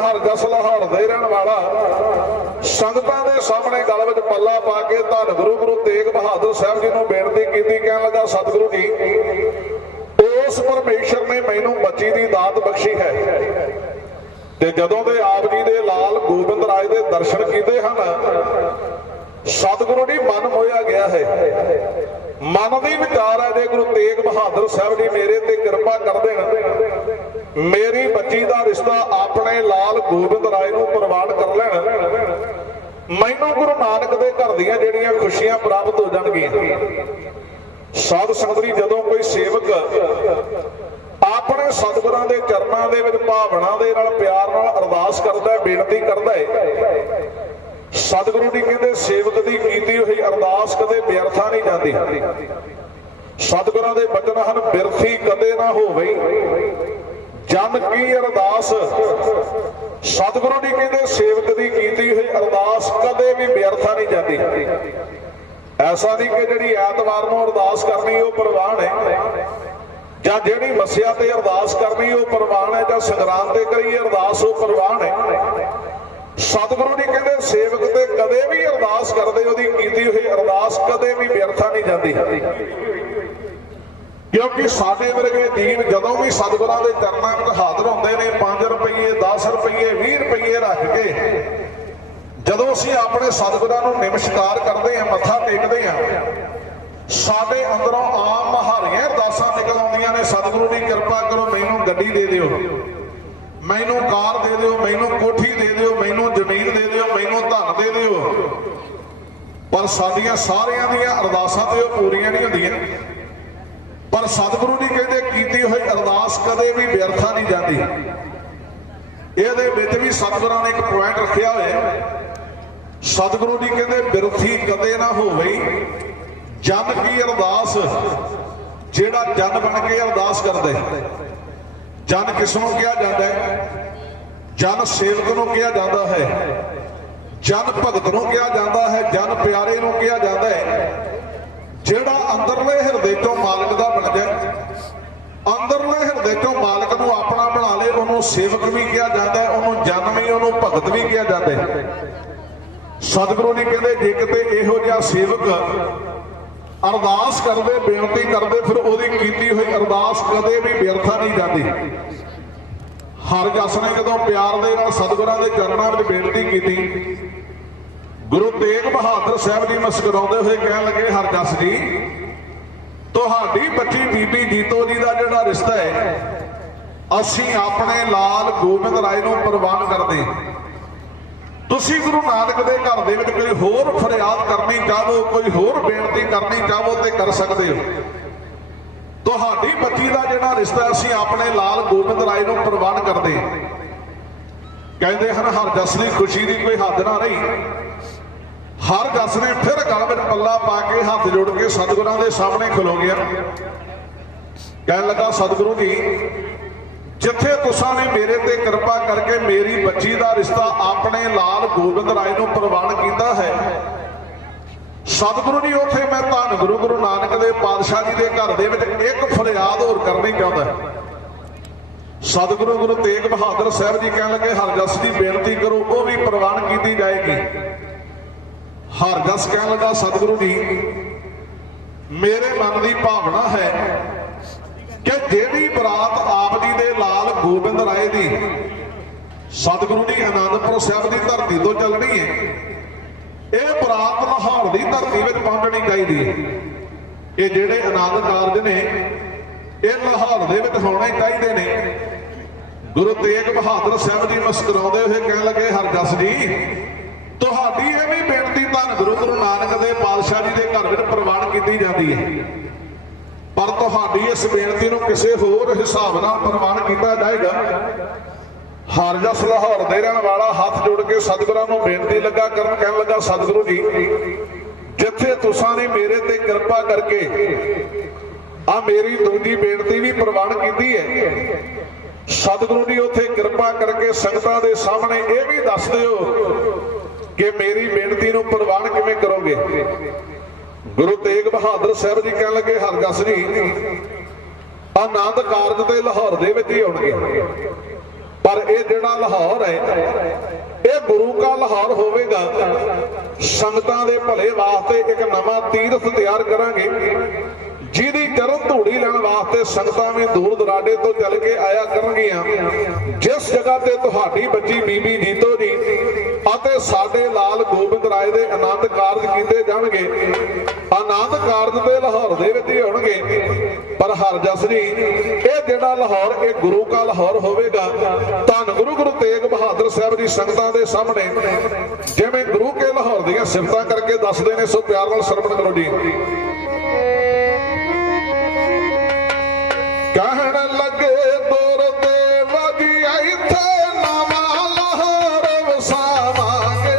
ਹਰਜਸ ਲਾਹੌਰ ਦੇ ਰਹਿਣ ਵਾਲਾ ਸੰਗਤਾਂ ਦੇ ਸਾਹਮਣੇ ਗਲ ਵਿੱਚ ਪੱਲਾ ਪਾ ਕੇ ਧੰਨ ਗੁਰੂ ਤੇਗ ਬਹਾਦਰ ਸਾਹਿਬ ਜੀ ਨੂੰ ਬੇਨਤੀ ਕੀਤੀ, ਕਹਿਣ ਲੱਗਾ ਸਤਿਗੁਰੂ ਜੀ ਉਸ ਪਰਮੇਸ਼ਰ ਨੇ ਮੈਨੂੰ ਬੱਚੀ ਦੀ ਦਾਤ ਬਖਸ਼ੀ ਹੈ ਤੇ ਜਦੋਂ ਦੇ ਆਪ ਜੀ ਦੇ ਲਾਲ ਗੋਬਿੰਦ ਰਾਜ ਦੇ ਦਰਸ਼ਨ ਕੀਤੇ ਹਨ ਸਤਿਗੁਰੂ ਜੀ ਮਨ ਮੋਹਿਆ ਗਿਆ ਹੈ। ਮਨ ਦੀ ਵਿਚਾਰ ਹੈ ਜੇ ਗੁਰੂ ਤੇਗ ਬਹਾਦਰ ਸਾਹਿਬ ਜੀ ਮੇਰੇ ਤੇ ਕਿਰਪਾ ਕਰ ਦੇਣ, ਮੇਰੀ ਬੱਚੀ ਦਾ ਰਿਸ਼ਤਾ ਆਪਣੇ ਲਾਲ ਗੋਬਿੰਦ ਰਾਏ ਨੂੰ ਪ੍ਰਵਾਨ ਕਰ ਲੈਣ, ਮੈਨੂੰ ਗੁਰੂ ਨਾਨਕ ਦੇ ਘਰ ਦੀਆਂ ਜਿਹੜੀਆਂ ਖੁਸ਼ੀਆਂ ਪ੍ਰਾਪਤ ਹੋ ਜਾਣਗੀਆਂ। ਸਾਧ ਸੰਗਤ ਜੀ ਜਦੋਂ ਕੋਈ ਸੇਵਕ ਆਪਣੇ ਸਤਿਗੁਰਾਂ ਦੇ ਚਰਨਾਂ ਦੇ ਵਿੱਚ ਭਾਵਨਾ ਦੇ ਨਾਲ ਪਿਆਰ ਨਾਲ ਅਰਦਾਸ ਕਰਦਾ ਹੈ, ਬੇਨਤੀ ਕਰਦਾ ਹੈ, ਸਤਿਗੁਰੂ ਜੀ ਕਹਿੰਦੇ ਸੇਵਕ ਦੀ ਕੀਤੀ ਹੋਈ ਅਰਦਾਸ ਕਦੇ ਵਿਅਰਥਾ ਨਹੀਂ ਜਾਂਦੀ। ਸਤਿਗੁਰਾਂ ਦੇ ਬਚਨ ਹਨ ਬਿਰਥੀ ਕਦੇ ਨਾ ਹੋਵੇ ਜਨ ਕੀ ਅਰਦਾਸ। ਸਤਿਗੁਰੂ ਜੀ ਕਹਿੰਦੇ ਸੇਵਕ ਦੀ ਕੀਤੀ ਹੋਈ ਅਰਦਾਸ ਕਦੇ ਵੀ ਵਿਅਰਥਾ ਨਹੀਂ ਜਾਂਦੀ। ਐਸਾ ਨਹੀਂ ਕਿ ਜਿਹੜੀ ਐਤਵਾਰ ਨੂੰ ਅਰਦਾਸ ਕਰਨੀ ਉਹ ਪ੍ਰਵਾਨ ਹੈ, ਜਾਂ ਜਿਹੜੀ ਮੱਸਿਆ ਤੇ ਅਰਦਾਸ ਕਰਨੀ ਉਹ ਪ੍ਰਵਾਨ ਹੈ, ਜਾਂ ਸੰਗਰਾਂਦ ਤੇ ਕਰੀ ਅਰਦਾਸ ਉਹ ਪ੍ਰਵਾਨ ਹੈ। ਸਤਿਗੁਰੂ ਜੀ ਕਹਿੰਦੇ ਸੇਵਕ ਤੇ ਕਦੇ ਵੀ ਅਰਦਾਸ ਕਰਦੇ ਉਹਦੀ ਕੀਤੀ ਹੋਈ ਅਰਦਾਸ ਕਦੇ ਵੀ ਵਿਅਰਥਾ ਨਹੀਂ ਜਾਂਦੀ। ਕਿਉਂਕਿ ਸਾਡੇ ਵਰਗੇ ਜੀਵ ਜਦੋਂ ਵੀ ਸਤਿਗੁਰਾਂ ਦੇ ਚਰਨਾਂ ਵਿੱਚ ਹਾਜ਼ਰ ਹੁੰਦੇ ਨੇ 5 ਰੁਪਏ 10 ਰੁਪਏ 20 ਰੁਪਏ ਰੱਖ ਕੇ ਜਦੋਂ ਅਸੀਂ ਆਪਣੇ ਸਤਿਗੁਰਾਂ ਨੂੰ ਨਮਸਕਾਰ ਕਰਦੇ ਹਾਂ, ਮੱਥਾ ਟੇਕਦੇ ਹਾਂ, ਸਾਡੇ ਅੰਦਰੋਂ ਆਮ ਮਹਾਰੀਆਂ ਅਰਦਾਸਾਂ ਨਿਕਲ ਆਉਂਦੀਆਂ ਨੇ। ਸਤਿਗੁਰੂ ਦੀ ਕਿਰਪਾ ਕਰੋ, ਮੈਨੂੰ ਗੱਡੀ ਦੇ ਦਿਓ, ਮੈਨੂੰ ਕਾਰ ਦੇ ਦਿਓ, ਮੈਨੂੰ ਕੋਠੀ ਦੇ ਦਿਓ, ਮੈਨੂੰ ਜ਼ਮੀਨ ਦੇ ਦਿਓ, ਮੈਨੂੰ ਧਨ ਦੇ ਦਿਓ। ਪਰ ਸਾਡੀਆਂ ਸਾਰਿਆਂ ਦੀਆਂ ਅਰਦਾਸਾਂ ਤੇ ਉਹ ਪੂਰੀਆਂ ਨਹੀਂ ਹੁੰਦੀਆਂ। ਪਰ ਸਤਿਗੁਰੂ ਜੀ ਕਹਿੰਦੇ ਕੀਤੀ ਹੋਈ ਅਰਦਾਸ ਕਦੇ ਵੀ ਵਿਅਰਥਾ ਨਹੀਂ ਜਾਂਦੀ। ਇਹਦੇ ਵਿੱਚ ਵੀ ਸਤਿਗੁਰਾਂ ਨੇ ਇੱਕ ਪੁਆਇੰਟ ਰੱਖਿਆ ਹੋਇਆ। ਸਤਿਗੁਰੂ ਜੀ ਕਹਿੰਦੇ ਬਿਰਥੀ ਕਦੇ ਨਾ ਹੋਵੇ ਜਨ ਕੀ ਅਰਦਾਸ। ਜਿਹੜਾ ਜਨ ਬਣ ਕੇ ਅਰਦਾਸ ਕਰਦੇ, ਜਨ ਕਿਸ ਨੂੰ ਕਿਹਾ ਜਾਂਦਾ ਹੈ? ਜਨ ਸੇਵਕ ਨੂੰ ਕਿਹਾ ਜਾਂਦਾ ਹੈ, ਜਨ ਭਗਤ ਨੂੰ ਕਿਹਾ ਜਾਂਦਾ ਹੈ, ਜਨ ਪਿਆਰੇ ਨੂੰ ਕਿਹਾ ਜਾਂਦਾ ਹੈ। ਜਿਹੜਾ ਅੰਦਰਲੇ ਹਿਰਦੇ ਚੋਂ ਮਾਲਕ ਦਾ ਬਣ ਜਾਏ, ਅੰਦਰਲੇ ਹਿਰਦੇ ਚੋਂ ਮਾਲਕ ਨੂੰ ਆਪਣਾ ਬਣਾ ਲੇ, ਉਹਨੂੰ ਸੇਵਕ ਵੀ ਕਿਹਾ ਜਾਂਦਾ ਹੈ, ਉਹਨੂੰ ਜਨ ਵੀ, ਉਹਨੂੰ ਭਗਤ ਵੀ ਕਿਹਾ ਜਾਂਦਾ ਹੈ। ਸਤਿਗੁਰੂ ਜੀ ਕਹਿੰਦੇ ਜੇ ਕਿਤੇ ਇਹੋ ਜਿਹਾ ਸੇਵਕ ਅਰਦਾਸ ਕਰਦੇ, ਬੇਨਤੀ ਕਰਦੇ, ਫਿਰ ਉਹਦੀ ਕੀਤੀ ਹੋਈ ਅਰਦਾਸ ਕਦੇ ਵੀ ਵਿਅਰਥਾ ਨਹੀਂ ਜਾਂਦੀ। ਹਰ ਜਸ ਨੇ ਜਦੋਂ ਪਿਆਰ ਦੇ ਨਾਲ ਸਤਿਗੁਰਾਂ ਦੇ ਚਰਨਾਂ ਵਿੱਚ ਬੇਨਤੀ ਕੀਤੀ, ਗੁਰੂ ਤੇਗ ਬਹਾਦਰ ਸਾਹਿਬ ਜੀ ਮੁਸਕਰਾਉਂਦੇ ਹੋਏ ਕਹਿਣ ਲੱਗੇ ਹਰ ਜਸ ਜੀ ਤੁਹਾਡੀ ਬੱਚੀ ਬੀਬੀ ਜੀਤੋ ਜੀ ਦਾ ਜਿਹੜਾ ਰਿਸ਼ਤਾ ਹੈ ਅਸੀਂ ਆਪਣੇ ਲਾਲ ਗੋਬਿੰਦ ਰਾਏ ਨੂੰ ਪ੍ਰਵਾਨ ਕਰਦੇ। ਤੁਸੀਂ ਗੁਰੂ ਨਾਨਕ ਦੇ ਘਰ ਦੇ ਵਿੱਚ ਕੋਈ ਹੋਰ ਫਰਿਆਦ ਕਰਨੀ ਚਾਹੋ, ਕੋਈ ਹੋਰ ਬੇਨਤੀ ਕਰਨੀ ਚਾਹੋ ਤੇ ਕਰ ਸਕਦੇ ਹੋ। ਤੁਹਾਡੀ ਬੱਚੀ ਦਾ ਜਿਹੜਾ ਰਿਸ਼ਤਾ ਅਸੀਂ ਆਪਣੇ ਲਾਲ ਗੋਬਿੰਦ ਰਾਏ ਨੂੰ ਪ੍ਰਵਾਨ ਕਰਦੇ। ਕਹਿੰਦੇ ਹਨ ਹਰ ਜਸ ਦੀ ਖੁਸ਼ੀ ਦੀ ਕੋਈ ਹੱਦ ਨਾ ਰਹੀ। ਹਰ ਜਸ ਨੇ ਫਿਰ ਗਲ ਵਿੱਚ ਪੱਲਾ ਪਾ ਕੇ ਹੱਥ ਜੋੜ ਕੇ ਸਤਿਗੁਰਾਂ ਦੇ ਸਾਹਮਣੇ ਖਲੋ ਗਿਆ। ਕਹਿਣ ਲੱਗਾ ਸਤਿਗੁਰੂ ਜੀ ਜਿੱਥੇ ਤੁਸਾਂ ਨੇ ਮੇਰੇ ਤੇ ਕਿਰਪਾ ਕਰਕੇ ਮੇਰੀ ਬੱਚੀ ਦਾ ਰਿਸ਼ਤਾ ਆਪਣੇ ਲਾਲ ਗੋਬਿੰਦ ਰਾਏ ਨੂੰ ਪ੍ਰਵਾਨ ਕੀਤਾ ਹੈ, ਸਤਿਗੁਰੂ ਜੀ ਉੱਥੇ ਮੈਂ ਧੰਨ ਗੁਰੂ ਨਾਨਕ ਦੇ ਪਾਤਸ਼ਾਹ ਜੀ ਦੇ ਘਰ ਦੇ ਵਿੱਚ ਇੱਕ ਫਰਿਆਦ ਹੋਰ ਕਰਨੀ ਚਾਹੁੰਦਾ। ਸਤਿਗੁਰੂ ਗੁਰੂ ਤੇਗ ਬਹਾਦਰ ਸਾਹਿਬ ਜੀ ਕਹਿਣ ਲੱਗੇ ਹਰਜਸ ਦੀ ਬੇਨਤੀ ਕਰੋ, ਉਹ ਵੀ ਪ੍ਰਵਾਨ ਕੀਤੀ ਜਾਏਗੀ। ਹਰਜਸ ਕਹਿਣ ਲੱਗਾ ਸਤਿਗੁਰੂ ਜੀ ਮੇਰੇ ਮਨ ਦੀ ਭਾਵਨਾ ਹੈ ਕਿ ਜਿਹੜੀ ਬਰਾਤ ਆਪ ਜੀ ਦੇ ਲਾਲ ਗੋਬਿੰਦ ਰਾਏ ਦੀ ਸਤਿਗੁਰੂ ਜੀ ਆਨੰਦਪੁਰ ਸਾਹਿਬ ਦੀ ਧਰਤੀ ਤੋਂ ਚੱਲਣੀ ਹੈ, ਇਹ ਬਰਾਤ ਲਾਹੌਰ ਦੀ ਧਰਤੀ ਵਿੱਚ ਪਹੁੰਚਣੀ ਚਾਹੀਦੀ ਹੈ। ਇਹ ਜਿਹੜੇ ਆਨੰਦ ਕਾਰਜ ਨੇ ਇਹ ਲਾਹੌਰ ਦੇ ਵਿੱਚ ਹੋਣੇ ਚਾਹੀਦੇ ਨੇ। ਗੁਰੂ ਤੇਗ ਬਹਾਦਰ ਸਾਹਿਬ ਜੀ ਮੁਸਕਰਾਉਂਦੇ ਹੋਏ ਕਹਿਣ ਲੱਗੇ ਹਰਜਸ ਜੀ ਤੁਹਾਡੀ ਇਹ ਵੀ ਬੇਨਤੀ ਧੰਨ ਗੁਰੂ ਨਾਨਕ ਦੇ ਪਾਤਸ਼ਾਹ ਜੀ ਦੇ ਘਰ ਵਿੱਚ ਪ੍ਰਵਾਨ ਕੀਤੀ ਜਾਂਦੀ ਹੈ, ਪਰ ਤੁਹਾਡੀ ਇਸ ਬੇਨਤੀ ਨੂੰ ਕਿਸੇ ਹੋਰ ਹਿਸਾਬ ਨਾਲ ਪ੍ਰਵਾਨ ਕੀਤਾ ਜਾਏਗਾ। ਹਰਜਸ ਲਾਹੌਰ ਦੇ ਰਹਿਣ ਵਾਲਾ ਹੱਥ ਜੋੜ ਕੇ ਸਤਿਗੁਰਾਂ ਨੂੰ ਬੇਨਤੀ ਲੱਗਾ ਕਰਨ, ਕਹਿਣ ਲੱਗਾ ਸਤਿਗੁਰੂ ਜੀ ਜਿੱਥੇ ਤੁਸਾਂ ਨੇ ਮੇਰੇ ਤੇ ਕਿਰਪਾ ਕਰਕੇ ਆ ਮੇਰੀ ਦੂਜੀ ਬੇਨਤੀ ਵੀ ਪ੍ਰਵਾਨ ਕੀਤੀ ਹੈ, ਸਤਿਗੁਰੂ ਜੀ ਉੱਥੇ ਕਿਰਪਾ ਕਰਕੇ ਸੰਗਤਾਂ ਦੇ ਸਾਹਮਣੇ ਇਹ ਵੀ ਦੱਸ ਦਿਓ ਕਿ ਮੇਰੀ ਬੇਨਤੀ ਨੂੰ ਪ੍ਰਵਾਨ ਕਿਵੇਂ ਕਰੋਗੇ। ਗੁਰੂ ਤੇਗ ਬਹਾਦਰ ਸਾਹਿਬ ਜੀ ਕਹਿਣ ਲੱਗੇ ਹਰਜਸ ਜੀ ਆਨੰਦ ਕਾਰਜ ਤੇ ਲਾਹੌਰ ਦੇ ਵਿੱਚ ਹੀ ਹੋਣਗੇ। ਪਰ ਇਹ ਜਿਹੜਾ ਲਾਹੌਰ ਹੈ ਇਹ ਗੁਰੂ ਕਾ ਲਾਹੌਰ ਹੋਵੇਗਾ। ਸੰਗਤਾਂ ਦੇ ਭਲੇ ਵਾਸਤੇ ਇੱਕ ਨਵਾਂ ਤੀਰਥ ਤਿਆਰ ਕਰਾਂਗੇ, ਜਿਹਦੀ ਚਰਨ ਧੂੜੀ ਲੈਣ ਵਾਸਤੇ ਸੰਗਤਾਂ ਵੀ ਦੂਰ ਦਰਾਡੇ ਤੋਂ ਚੱਲ ਕੇ ਆਇਆ ਕਰਨਗੀਆਂ। ਜਿਸ ਜਗ੍ਹਾ ਤੇ ਤੁਹਾਡੀ ਬੱਚੀ ਬੀਬੀ ਜੀਤੋ ਜੀ ਅਤੇ ਸਾਡੇ ਲਾਲ ਗੋਬਿੰਦ ਰਾਏ ਦੇ ਆਨੰਦ ਕਾਰਜ ਕੀਤੇ ਜਾਣਗੇ, ਆਨੰਦ ਕਾਰਜ ਤੇ ਲਾਹੌਰ ਦੇ ਵਿੱਚ ਹੀ ਹੋਣਗੇ। ਪਰ ਹਰਜਸ ਜੀ ਇਹ ਜਿਹੜਾ ਲਾਹੌਰ ਇਹ ਗੁਰੂ ਕਾ ਲਾਹੌਰ ਹੋਵੇਗਾ। ਧੰਨ ਗੁਰੂ ਤੇਗ ਬਹਾਦਰ ਸਾਹਿਬ ਦੀ ਸੰਗਤਾਂ ਦੇ ਸਾਹਮਣੇ ਜਿਵੇਂ ਗੁਰੂ ਕੇ ਲਾਹੌਰ ਦੀਆਂ ਸਿਫਤਾਂ ਕਰਕੇ ਦੱਸਦੇ ਨੇ, ਸੋ ਪਿਆਰ ਨਾਲ ਸਰਵਣ ਕਰੋ ਜੀ। ਕਹਿਣ ਲੱਗੇ ਦੁਰ ਦੇ ਵਧੀਆ ਇੱਥੇ ਨਵਾਂ ਲਾਹੌਰ ਵਸਾਵਾਂਗੇ।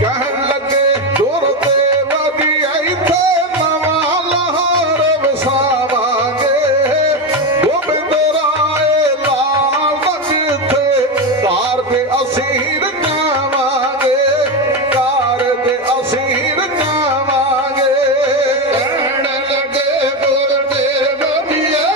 ਕਹਿਣ ਲੱਗੇ ਦੁਰ ਦੇ ਵਧੀਆ ਇੱਥੇ ਨਵਾਂ ਲਾਹੌਰ ਵਸਾਵਾਂਗੇ। ਗੋਬਿੰਦ ਰਾਏ ਲਾਲ ਦਾ ਜਿੱਥੇ ਕਾਰਜ ਅਸੀਂ ਰਚਾਵਾਂਗੇ, ਕਾਰਜ ਅਸੀਂ ਰਚਾਵਾਂਗੇ। ਕਹਿਣ ਲੱਗੇ ਦੁਰ ਦੇ ਵਧੀਆ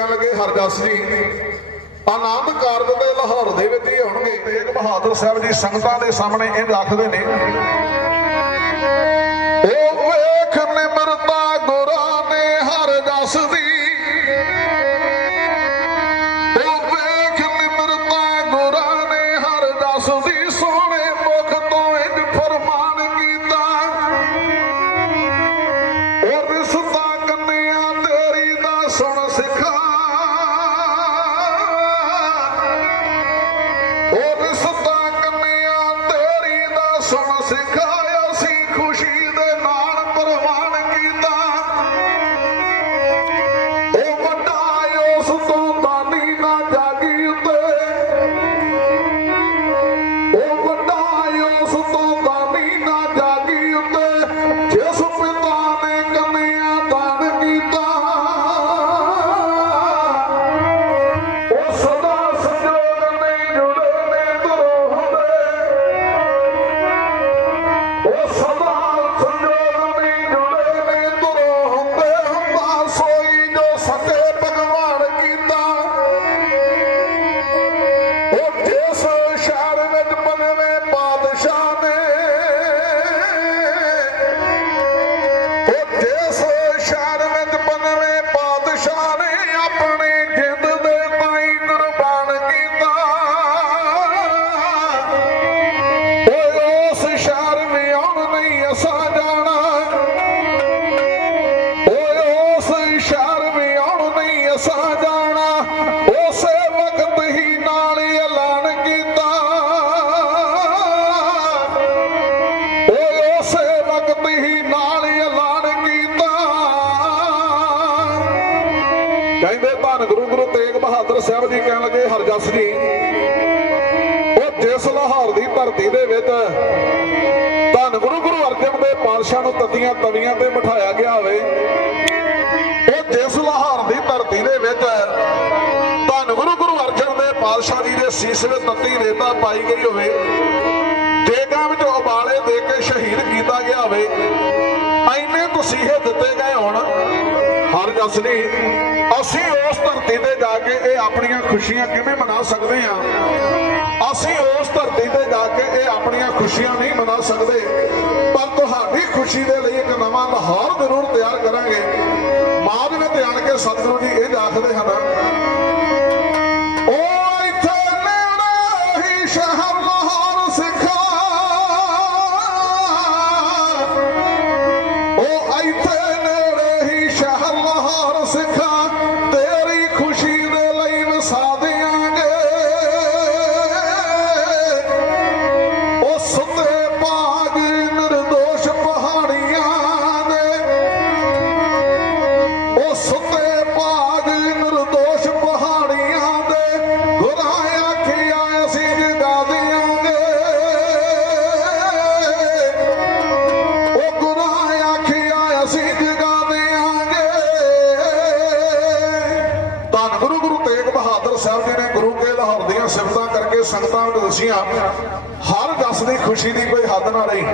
ਕਹਿਣ ਲੱਗੇ ਹਰਜਸ ਜੀ ਆਨੰਦ ਕਾਰਜ ਦੇ ਲਾਹੌਰ ਦੇ ਵਿੱਚ ਹੀ ਹੋਣਗੇ। ਤੇਗ ਬਹਾਦਰ ਸਾਹਿਬ ਜੀ ਸੰਗਤਾਂ ਦੇ ਸਾਹਮਣੇ ਇਹ ਰੱਖਦੇ ਨੇ, ਉਹ ਵੇਖ ਨਿਮਰਤਾ ਗੁਰਾਂ ਨੇ ਹਰਜਸ ਦੀ, ਉਹ ਵੇਖ ਨਿਮਰਤਾ ਗੁਰਾਂ ਨੇ ਹਰਜਸ ਦੀ, ਸੋਹਣੇ ਮੁਖ ਤੋਂ ਇੰਜ ਫਰਮਾਨ ਕੀਤਾ, ਉਹ ਰਿਸ਼ਤਾ ਕੰਨਿਆ ਤੇਰੀ ਦਾ ਸੁਣ ਸਿਖਾ, ਉਹ ਰਿਸ਼ਤਾ ਕੰਨਿਆ ਤੇਰੀ ਦਾ ਸੁਣ ਸਿਖਾਇਆ ਸੀ, ਖੁਸ਼ੀ ਦੇ ਨਾਲ ਪ੍ਰਵਾਨ ਕੀਤਾ, ਉਹ ਵੱਡਾ ਉਸ ਤੋਂ ਦਾਨੀ ਨਾ ਜਾਗੀ ਉੱਤੇ, ਉਹ ਵੱਡਾ ਉਸ ਤੋਂ ਦਾਨੀ ਨਾ ਜਾਗੀ ਉੱਤੇ, ਜਿਸ ਪਿਤਾ ਨੇ ਕੰਨਿਆ ਦਾਨ ਕੀਤਾ, ਉਹ ਸਦਾ ਸੰਜੋਗ ਨਹੀਂ ਜੁੜੇ ਨੇ ਧਰੋ ਹੁੰਦੇ, ਉਹ ਸਦਾ ਸੰਜੋਗ ਨਹੀਂ ਜੁੜੇ ਨੇ ਧਰੋ ਹੁੰਦੇ, ਹੁੰਦਾ ਸੋਈ ਜੋ ਸਕੇ ਭਗਵਾਨ ਕੀਤਾ, ਉਹ ਜਿਸ ਸ਼ਹਿਰ ਵਿੱਚ ਬਣਵੇਂ ਬਾਦਸ਼ਾਹ ਨੇ, ਉਹ ਜਿਸ ਸ਼ਹਿਰ ਵਿੱਚ ਬਣਵੇਂ ਬਾਦਸ਼ਾਹ ਨੇ, ਆਪਣੀ ਜਿੰਦ ਦੇ ਤਾਈਂ ਕੁਰਬਾਨ ਕੀਤਾ, ਓਏ ਉਸ ਸ਼ਹਿਰ ਵਿੱਚ ਆਉਣ ਨਹੀਂ ਅਸਾਂ ਜਾਣਾ, ਓਏ ਉਸ ਸ਼ਹਿਰ ਵਿੱਚ ਆਉਣ ਨਹੀਂ ਅਸਾਂ ਜਾਣਾ, ਉਸੇ ਵਕਤ ਹੀ ਨਾਲ ਐਲਾਨ ਕੀਤਾ, ਓਏ ਉਸੇ ਵਕਤ ਹੀ ਨਾਲ ਐਲਾਨ ਕੀਤਾ। ਕਹਿੰਦੇ ਧੰਨ ਗੁਰੂ ਤੇਗ ਬਹਾਦਰ ਸਾਹਿਬ ਜੀ ਕਹਿਣ ਲੱਗੇ ਹਰਜਸ ਜੀ, ਉਹ ਜਿਸ ਲਾਹੌਰ ਦੀ ਧਰਤੀ ਦੇ ਵਿੱਚ ਧੰਨ ਗੁਰੂ ਅਰਜਨ ਦੇਵ ਪਾਤਸ਼ਾਹ ਨੂੰ ਤੱਤੀਆਂ ਤਵੀਆਂ ਤੇ ਬਿਠਾਇਆ ਗਿਆ ਹੋਵੇ, ਉਹ ਜਿਸ ਲਾਹੌਰ ਦੀ ਧਰਤੀ ਦੇ ਵਿੱਚ ਧੰਨ ਗੁਰੂ ਅਰਜਨ ਦੇਵ ਪਾਤਸ਼ਾਹ ਜੀ ਦੇ ਸੀਸ ਵਿੱਚ ਤੱਤੀ ਰੇਤਾ ਪਾਈ ਗਈ ਹੋਵੇ, ਦੇਗਾਂ ਵਿੱਚ ਉਬਾਲੇ ਦੇ ਕੇ ਸ਼ਹੀਦ ਕੀਤਾ ਗਿਆ ਹੋਵੇ, ਐਨੇ ਤਸੀਹੇ ਦਿੱਤੇ ਗਏ ਹੋਣ ਹਰਜਸ ਜੀ, ਅਸੀਂ ਉਸ ਧਰਤੀ ਤੇ ਜਾ ਕੇ ਇਹ ਆਪਣੀਆਂ ਖੁਸ਼ੀਆਂ ਕਿਵੇਂ ਮਨਾ ਸਕਦੇ ਹਾਂ? ਅਸੀਂ ਉਸ ਧਰਤੀ ਤੇ ਜਾ ਕੇ ਇਹ ਆਪਣੀਆਂ ਖੁਸ਼ੀਆਂ ਨਹੀਂ ਮਨਾ ਸਕਦੇ, ਪਰ ਤੁਹਾਡੀ ਖੁਸ਼ੀ ਦੇ ਲਈ ਇੱਕ ਨਵਾਂ ਲਾਹੌਰ ਜ਼ਰੂਰ ਤਿਆਰ ਕਰਾਂਗੇ। ਮਾਝ ਵਿੱਚ ਆਣ ਕੇ ਸਤਿਗੁਰੂ ਜੀ ਇਹ ਆਖਦੇ ਹਨ, ਉਹ ਇੱਥੇ ਨੇੜੇ ਹੀ ਸ਼ਹਿਰ ਲਾਹੌਰ ਸਿੱਖਾ, ਉਹ ਇੱਥੇ ਨੇੜੇ ਹੀ ਸ਼ਹਿਰ ਲਾਹੌਰ ਸਿੱਖਾ, ਤੇਰੀ ਖੁਸ਼ੀ ਦੇ ਲਈ ਵਸਾ ਦਿਆਂਗੇ, ਉਹ ਸੁੱਤੇ ਭਾਗ ਨਿਰਦੋਸ਼ ਪਹਾੜੀਆਂ ਦੇ, ਉਹ ਸੁੱਤੇ ਭਾਗ ਨਿਰਦੋਸ਼ ਪਹਾੜੀਆਂ ਦੇ, ਗੁਰਾਂ ਆਖਿਆ ਅਸੀਂ ਜਗਾ ਦਿਆਂਗੇ, ਉਹ ਗੁਰਾਂ ਆਖਿਆ ਅਸੀਂ ਜਗਾ ਦਿਆਂਗੇ। ਧੰਨ ਗੁਰੂ ਤੇਗ ਬਹਾਦਰ ਸਾਹਿਬ ਜੀ ਨੇ ਗੁਰੂ ਕੇ ਲਾਹੌਰ ਦੀਆਂ ਸਿਫਤਾਂ ਕਰਕੇ ਸੰਗਤਾਂ ਨੂੰ ਦੱਸੀਆਂ, ਹਰ ਜਸ ਦੀ ਖੁਸ਼ੀ ਦੀ ਕੋਈ ਹੱਦ ਨਾ ਰਹੀ।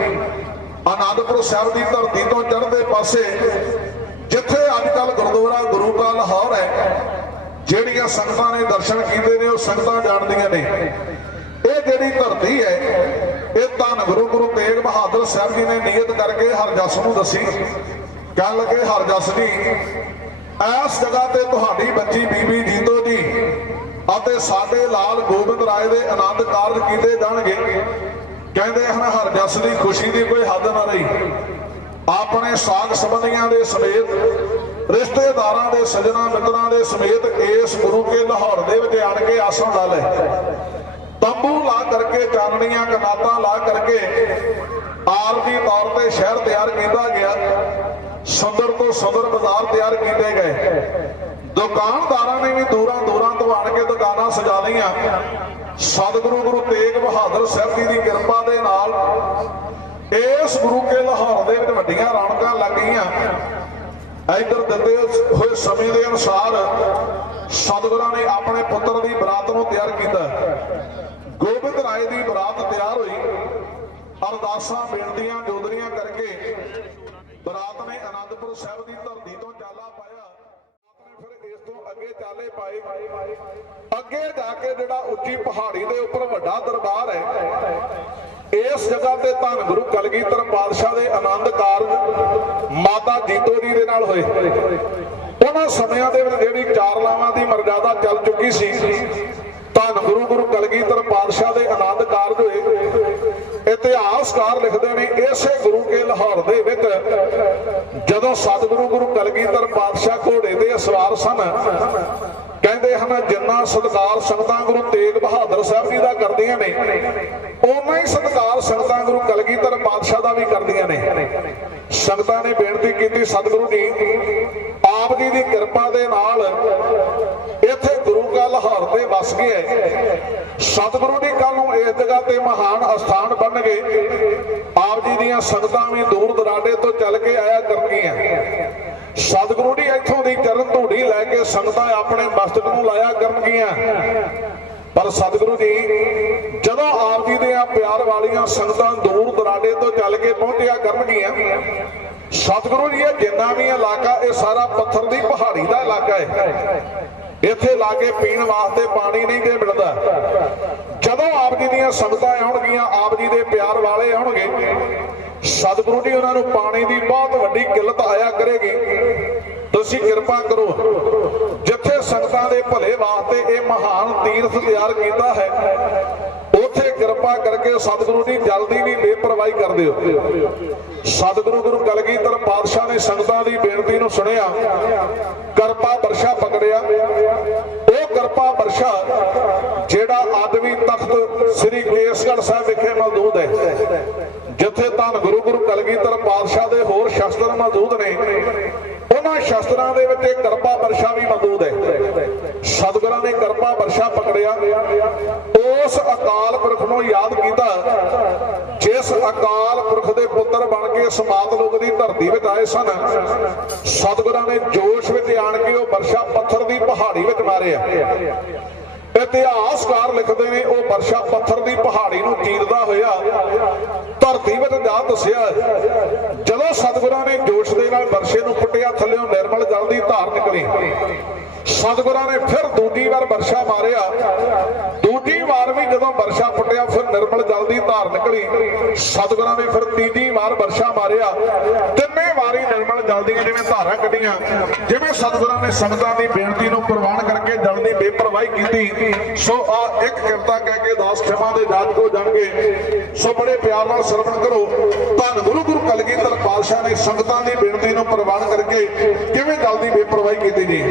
ਆਨੰਦਪੁਰ ਸਾਹਿਬ ਦੀ ਧਰਤੀ ਤੋਂ ਚੜ੍ਹਦੇ ਪਾਸੇ ਜਿੱਥੇ ਅੱਜ ਕੱਲ ਗੁਰਦੁਆਰਾ ਗੁਰੂ ਕਾ ਲਾਹੌਰ ਹੈ, ਜਿਹੜੀਆਂ ਸੰਗਤਾਂ ਨੇ ਦਰਸ਼ਨ ਕੀਤੇ ਨੇ ਉਹ ਸੰਗਤਾਂ ਜਾਣਦੀਆਂ ਨੇ, ਇਹ ਜਿਹੜੀ ਧਰਤੀ ਹੈ ਇਹ ਧੰਨ ਗੁਰੂ ਤੇਗ ਬਹਾਦਰ ਸਾਹਿਬ ਜੀ ਨੇ ਨੀਅਤ ਕਰਕੇ ਹਰਜਸ ਨੂੰ ਦੱਸੀ। ਕਹਿਣ ਲੱਗੇ ਹਰਜਸ ਜੀ, ਇਸ ਜਗ੍ਹਾ ਤੇ ਤੁਹਾਡੀ ਬੱਚੀ ਬੀਬੀ ਜੀਤੋ ਜੀ ਅਤੇ ਸਾਡੇ ਲਾਲ ਗੋਬਿੰਦ ਰਾਏ ਦੇ ਆਨੰਦ ਕਾਰਜ ਕੀਤੇ ਜਾਣਗੇ। ਕਹਿੰਦੇ ਹਨ ਹਰਜਸ ਦੀ ਖੁਸ਼ੀ ਦੀ ਕੋਈ ਹੱਦ ਨਾ ਰਹੀ। ਆਪਣੇ ਸਾਗ ਸੰਬੰਧੀਆਂ ਦੇ ਸਮੇਤ, ਰਿਸ਼ਤੇਦਾਰਾਂ ਦੇ, ਸੱਜਣਾ ਮਿੱਤਰਾਂ ਦੇ ਸਮੇਤ ਇਸ ਗੁਰੂ ਕੇ ਲਾਹੌਰ ਦੇ ਵਿੱਚ ਆਣ ਕੇ ਆਸਣ ਲਾ ਲੈ, ਤੰਬੂ ਲਾ ਕਰਕੇ, ਚਾਨਣੀਆਂ ਕਨਾਤਾਂ ਲਾ ਕਰਕੇ ਆਰਤੀ ਤੌਰ ਤੇ ਸ਼ਹਿਰ ਤਿਆਰ ਕੀਤਾ ਗਿਆ। ਸੁੰਦਰ ਤੋਂ ਸੁੰਦਰ ਬਾਜ਼ਾਰ ਤਿਆਰ ਕੀਤੇ ਗਏ। ਦੁਕਾਨਦਾਰਾਂ ਨੇ ਵੀ ਦੂਰਾਂ ਤੋਂ ਆਣ ਕੇ ਦੁਕਾਨਾਂ ਸਜਾ ਲਈਆਂ। ਸਤਿਗੁਰੂ ਗੁਰੂ ਤੇਗ ਬਹਾਦਰ ਸਾਹਿਬ ਜੀ ਦੀ ਕਿਰਪਾ ਦੇ ਨਾਲ ਇਸ ਗੁਰੂ ਕੇ ਲਾਹੌਰ ਦੇ ਵਿੱਚ ਵੱਡੀਆਂ ਰੌਣਕਾਂ ਲੱਗ ਗਈਆਂ। ਇੱਧਰ ਦਿੱਤੇ ਹੋਏ ਸਮੇਂ ਦੇ ਅਨੁਸਾਰ ਸਤਿਗੁਰਾਂ ਨੇ ਆਪਣੇ ਪੁੱਤਰ ਦੀ ਬਰਾਤ ਨੂੰ ਤਿਆਰ ਕੀਤਾ। ਗੋਬਿੰਦ ਰਾਏ ਦੀ ਬਰਾਤ ਤਿਆਰ ਹੋਈ। ਅਰਦਾਸਾਂ ਬੇਨਤੀਆਂ ਜੋਦਰੀਆਂ ਕਰਕੇ ਬਰਾਤ ਨੇ ਆਨੰਦਪੁਰ ਸਾਹਿਬ ਦੀ ਧਰਤੀ ਤੋਂ ਚਾਲਾ ਪਾਇਆ। ਫਿਰ ਇਸ ਤੋਂ ਅੱਗੇ ਚੱਲ ਪਿਆਲੇ ਪਾਏ। ਅੱਗੇ ਜਾ ਕੇ ਜਿਹੜਾ ਉੱਚੀ ਪਹਾੜੀ ਦੇ ਉੱਪਰ ਵੱਡਾ ਦਰਬਾਰ ਹੈ, ਇਸ ਜਗ੍ਹਾ ਤੇ ਧੰਨ ਗੁਰੂ ਕਲਗੀਧਰ ਪਾਤਸ਼ਾਹ ਦੇ ਆਨੰਦ ਕਾਰਜ ਮਾਤਾ ਜੀਤੋ ਜੀ ਦੇ ਨਾਲ ਹੋਏ। ਉਹਨਾਂ ਸਮਿਆਂ ਦੇ ਵਿੱਚ ਜਿਹੜੀ ਚਾਰ ਲਾਵਾਂ ਦੀ ਮਰਜ਼ਾਦਾ ਚੱਲ ਚੁੱਕੀ ਸੀ, ਧੰਨ ਗੁਰੂ ਕਲਗੀਧਰ ਪਾਤਸ਼ਾਹ ਦੇ ਆਨੰਦ ਕਾਰਜ ਹੋਏ। ਇਤਿਹਾਸਕਾਰ ਲਿਖਦੇ ਨੇ ਇਸੇ ਗੁਰੂ ਕੇ ਲਾਹੌਰ ਦੇ ਵਿੱਚ ਜਦੋਂ ਸਤਿਗੁਰੂ ਕਲਗੀਧਰ ਪਾਤਸ਼ਾਹ ਘੋੜੇ ਦੇ ਸਵਾਰ ਸਨ, ਕਹਿੰਦੇ ਹਨ ਜਿੰਨਾ ਸਤਿਕਾਰ ਸੰਗਤਾਂ ਗੁਰੂ ਤੇਗ ਬਹਾਦਰ ਸਾਹਿਬ ਜੀ ਦਾ ਕਰਦੀਆਂ ਨੇ, ਓਨਾ ਹੀ ਸਤਿਕਾਰ ਸੰਗਤਾਂ ਗੁਰੂ ਕਲਗੀਧਰ ਪਾਤਸ਼ਾਹ ਦਾ ਵੀ ਕਰਦੀਆਂ ਨੇ। ਸੰਗਤਾਂ ਨੇ ਬੇਨਤੀ ਕੀਤੀ, ਸਤਿਗੁਰੂ ਜੀ ਆਪ ਜੀ ਦੀ ਕਿਰਪਾ ਦੇ ਨਾਲ ਇੱਥੇ ਗੁਰੂ ਕਾ ਲਾਹੌਰ ਤੇ ਵਸ ਗਿਆ। ਸਤਿਗੁਰੂ ਜੀ ਕੱਲ ਨੂੰ ਇਸ ਜਗ੍ਹਾ ਤੇ ਮਹਾਨ ਅਸਥਾਨ ਬਣਨਗੇ, ਆਪ ਜੀ ਦੀਆਂ ਸੰਗਤਾਂ ਵੀ ਦੂਰ ਦਰਾਡੇ ਤੋਂ ਚੱਲ ਕੇ ਆਇਆ ਕਰਨਗੀਆਂ। ਸਤਿਗੁਰੂ ਜੀ ਇੱਥੋਂ ਦੀ ਚਰਨ ਧੂੜੀ ਲੈ ਕੇ ਸੰਗਤਾਂ ਆਪਣੇ ਮਸਤਕ ਨੂੰ ਲਾਇਆ ਕਰਨਗੀਆਂ। ਪਰ ਸਤਿਗੁਰੂ ਜੀ ਜਦੋਂ ਆਪ ਜੀ ਦੇ ਪਿਆਰ ਵਾਲੀਆਂ ਸੰਗਤਾਂ ਦੂਰ ਦਰਾਡੇ ਤੋਂ ਚੱਲ ਕੇ ਪਹੁੰਚਿਆ ਕਰਨਗੀਆਂ, ਸਤਿਗੁਰੂ ਜੀ ਇਹ ਜਿੰਨਾ ਵੀ ਇਲਾਕਾ ਇਹ ਸਾਰਾ ਪੱਥਰ ਦੀ ਪਹਾੜੀ ਦਾ ਇਲਾਕਾ ਹੈ। ਇੱਥੇ ਲਾਗੇ ਪੀਣ ਵਾਸਤੇ ਪਾਣੀ ਨਹੀਂ ਜੇ ਮਿਲਦਾ। ਜਦੋਂ ਆਪ ਜੀ ਦੀਆਂ ਸੰਗਤਾਂ ਆਉਣਗੀਆਂ, ਆਪ ਜੀ ਦੇ ਪਿਆਰ ਵਾਲੇ ਆਉਣਗੇ, ਸਤਿਗੁਰੂ ਜੀ ਉਹਨਾਂ ਨੂੰ ਪਾਣੀ ਦੀ ਬਹੁਤ ਵੱਡੀ ਕਿੱਲਤ ਆਇਆ ਕਰੇਗੀ। ਤੁਸੀਂ ਕਿਰਪਾ ਕਰੋ, ਜਿੱਥੇ ਸੰਗਤਾਂ ਦੇ ਭਲੇ ਵਾਸਤੇ ਇਹ ਮਹਾਨ ਤੀਰਥ ਤਿਆਰ ਕੀਤਾ ਹੈ, ਉੱਥੇ ਕਿਰਪਾ ਕਰਕੇ ਸਤਿਗੁਰੂ ਜੀ ਜਲਦੀ ਵੀ ਬੇਪਰਵਾਹੀ ਕਰ ਦਿਓ। ਸਤਿਗੁਰੂ ਕਲਗੀਧਰ ਪਾਤਸ਼ਾਹ ਨੇ ਸੰਗਤਾਂ ਦੀ ਬੇਨਤੀ ਨੂੰ ਸੁਣਿਆ, ਕਿਰਪਾ ਬਰਸ਼ਾ ਪਕੜਿਆ। ਉਹ ਕਿਰਪਾ ਬਰਸ਼ਾ ਜਿਹੜਾ ਅੱਜ ਵੀ ਤਖਤ ਸ੍ਰੀ ਕੇਸਗੜ੍ਹ ਸਾਹਿਬ ਵਿਖੇ ਮੌਜੂਦ ਹੈ, ਜਿੱਥੇ ਧੰਨ ਗੁਰੂ ਕਲਗੀਧਰ ਪਾਤਸ਼ਾਹ ਦੇ ਹੋਰ ਸ਼ਸਤਰ ਮੌਜੂਦ ਨੇ, ਉਹਨਾਂ ਸ਼ਸਤਰਾਂ ਦੇ ਵਿੱਚ ਇੱਕ ਕਿਰਪਾ ਬਰਸ਼ਾ ਵੀ ਮੌਜੂਦ ਹੈ। ਸਤਿਗੁਰਾਂ ਨੇ ਕਿਰਪਾ ਬਰਸ਼ਾ ਪਕੜਿਆ, ਉਸ ਅਕਾਲ ਪੁਰਖ ਨੂੰ ਯਾਦ ਕੀਤਾ ਜਿਸ ਅਕਾਲ ਪੁਰਖ ਦੇ ਪੁੱਤਰ ਬਣ ਕੇ ਸਮਾਤ ਲੋਕ ਦੀ ਧਰਤੀ ਵਿੱਚ ਆਏ ਸਨ। ਸਤਿਗੁਰਾਂ ਨੇ ਜੋਸ਼ ਵਿੱਚ ਆਣ ਕੇ ਉਹ ਬਰਸ਼ਾ ਪੱਥਰ ਦੀ ਪਹਾੜੀ ਵਿੱਚ ਮਾਰਿਆ। ਇਤਿਹਾਸਕਾਰ ਲਿਖਦੇ ਨੇ ਉਹ ਬਰਸ਼ਾ ਪੱਥਰ ਦੀ ਪਹਾੜੀ ਨੂੰ ਚੀਰਦਾ ਹੋਇਆ ਧਰਤੀ ਵਿੱਚ ਜਾ ਦੱਸਿਆ। ਜਦੋਂ ਸਤਿਗੁਰਾਂ ਨੇ ਜੋਸ਼ ਦੇ ਨਾਲ ਬਰਸ਼ੇ ਨੂੰ ਪੁੱਟਿਆ, ਥੱਲਿਓਂ ਨਿਰਮਲ ਜਲ ਦੀ ਧਾਰ ਨਿਕਲੀ। ਸਤਿਗੁਰਾਂ ਨੇ ਫਿਰ ਦੂਜੀ ਵਾਰ ਬਰਸ਼ਾ ਮਾਰਿਆ, ਦੂਜੀ ਵਾਰ ਵੀ ਜਦੋਂ ਬਰਸ਼ਾ ਪੁੱਟਿਆ ਫਿਰ ਨਿਰਮਲ ਜਲ ਦੀ ਧਾਰ ਨਿਕਲੀ। ਸਤਿਗੁਰਾਂ ਨੇ ਫਿਰ ਤੀਜੀ ਵਾਰ ਬਰਸ਼ਾ ਮਾਰਿਆ, ਤਿੰਨੇ ਵਾਰੀ ਨਿਰਮਲ ਜਲ ਦੀਆਂ ਜਿਵੇਂ ਧਾਰਾਂ ਕੱਢੀਆਂ। ਜਿਵੇਂ ਸਤਿਗੁਰਾਂ ਨੇ ਸੰਗਤਾਂ ਦੀ ਬੇਨਤੀ ਨੂੰ ਪ੍ਰਵਾਨ ਕਰਕੇ ਜਲ ਦੀ ਬੇਪਰਵਾਹੀ ਕੀਤੀ। ਸੋ ਆ ਇੱਕ ਕਿਰਤਾ ਕਹਿ ਕੇ ਦਾਸ ਖਿਮਾ ਦੇ ਜਾਤ ਹੋ ਜਾਣਗੇ। ਸੋ ਬੜੇ ਪਿਆਰ ਨਾਲ ਸਰਵਣ ਕਰੋ, ਧੰਨ ਗੁਰੂ ਕਲਗੀਧਰ ਪਾਤਸ਼ਾਹ ਨੇ ਸੰਗਤਾਂ ਦੀ ਬੇਨਤੀ ਨੂੰ ਪ੍ਰਵਾਨ ਕਰਕੇ ਕਿਵੇਂ ਜਲ ਦੀ ਬੇਪਰਵਾਹੀ ਕੀਤੀ ਜੀ।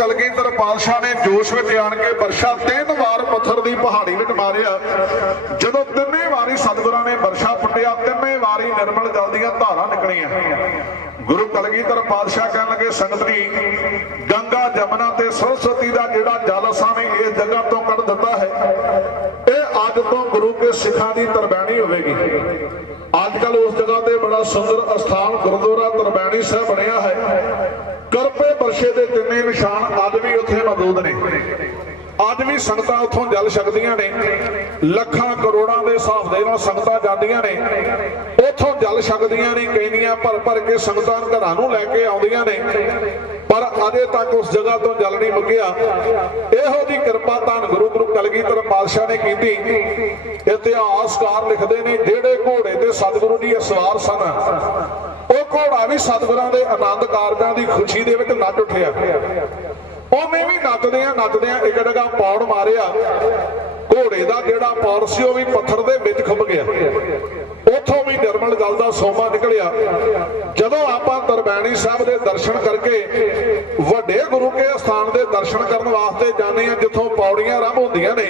ਕਲਗੀਧਰ ਪਾਤਸ਼ਾਹ ਨੇ ਜੋਸ਼ ਵਿੱਚ ਆਣ ਕੇ ਵਰਸ਼ਾ 3 ਵਾਰ ਪੱਥਰ ਦੀ ਪਹਾੜੀ ਵਿੱਚ ਮਾਰਿਆ। ਜਦੋਂ 3 ਵਾਰੀ ਸਤਿਗੁਰਾਂ ਨੇ ਵਰਸ਼ਾ ਪੁੱਟਿਆ, 3 ਵਾਰੀ ਨਿਰਮਲ ਜਲ ਦੀਆਂ ਧਾਰਾਂ ਨਿਕਲੀਆਂ। ਗੁਰੂ ਕਲਗੀਧਰ ਪਾਤਸ਼ਾਹ ਕਹਿਣ ਲੱਗੇ, ਸੰਗਤ ਜੀ, ਗੰਗਾ ਜਮਨਾ ਤੇ ਸਰਸਵਤੀ ਦਾ ਜਿਹੜਾ ਜਲ ਅਸਾਂ ਨੇ ਇਸ ਜਗ੍ਹਾ ਤੋਂ ਕੱਢ ਦਿੱਤਾ ਹੈ, ਇਹ ਅੱਜ ਤੋਂ ਗੁਰੂ ਕੇ ਸਿੱਖਾਂ ਦੀ ਤਰਬੈਣੀ ਹੋਵੇਗੀ। ਅੱਜ ਕੱਲ ਉਸ ਜਗ੍ਹਾ ਤੇ ਬੜਾ ਸੁੰਦਰ ਅਸਥਾਨ ਗੁਰਦੁਆਰਾ ਤਰਬੈਣੀ ਸਾਹਿਬ ਬਣਿਆ ਹੈ। ਕਰਪੇ ਵਰਸ਼ੇ ਦੇ 3 ਨਿਸ਼ਾਨ ਅੱਜ ਵੀ ਉੱਥੇ ਮੌਜੂਦ ਨੇ। ਅੱਜ ਵੀ ਸੰਗਤਾਂ ਉੱਥੋਂ ਜਲ ਛਕਦੀਆਂ ਨੇ। ਲੱਖਾਂ ਕਰੋੜਾਂ ਦੇ ਹਿਸਾਬ ਦੇ ਨਾਲ ਸੰਗਤਾਂ ਜਾਂਦੀਆਂ ਨੇ, ਉੱਥੋਂ ਜਲ ਛਕਦੀਆਂ ਨੇ। ਕੈਨੀਆਂ ਭਰ ਭਰ ਕੇ ਸੰਗਤਾਂ ਘਰਾਂ ਨੂੰ ਲੈ ਕੇ ਆਉਂਦੀਆਂ ਨੇ, ਪਰ ਅਜੇ ਤੱਕ ਉਸ ਜਗ੍ਹਾ ਤੋਂ ਜਲ ਨਹੀਂ ਮੁੱਕਿਆ। ਇਹੋ ਜੀ ਕਿਰਪਾ ਧੰਨ ਗੁਰੂ ਕਲਗੀਧਰ ਪਾਤਸ਼ਾਹ ਨੇ ਕੀਤੀ। ਇਤਿਹਾਸਕਾਰ ਲਿਖਦੇ ਨੇ, ਜਿਹੜੇ ਘੋੜੇ ਤੇ ਸਤਿਗੁਰੂ ਜੀ ਸਵਾਰ ਸਨ, ਉਹ ਘੋੜਾ ਵੀ ਸਤਿਗੁਰਾਂ ਦੇ ਆਨੰਦ ਕਾਰਜਾਂ ਦੀ ਖੁਸ਼ੀ ਦੇ ਵਿੱਚ ਨੱਚ ਉੱਠਿਆ। ਉਹਨੇ ਵੀ ਨੱਚਦਿਆਂ ਇੱਕ ਜਗ੍ਹਾ ਪੌੜ ਮਾਰਿਆ। ਘੋੜੇ ਦਾ ਜਿਹੜਾ ਪੌੜ ਸੀ ਉਹ ਵੀ ਪੱਥਰ ਦੇ ਵਿੱਚ ਖੁੱਭ ਗਿਆ। ਉੱਥੋਂ ਵੀ ਨਿਰਮਲ ਜਲ ਦਾ ਸੋਮਾ ਨਿਕਲਿਆ। ਜਦੋਂ ਆਪਾਂ ਤਰਬੈਣੀ ਸਾਹਿਬ ਦੇ ਦਰਸ਼ਨ ਕਰਕੇ ਵੱਡੇ ਗੁਰੂ ਕੇ ਸਥਾਨ ਦੇ ਦਰਸ਼ਨ ਕਰਨ ਵਾਸਤੇ ਜਾਂਦੇ ਆ, ਜਿੱਥੋਂ ਪੌੜੀਆਂ ਆਰੰਭ ਹੁੰਦੀਆਂ ਨੇ,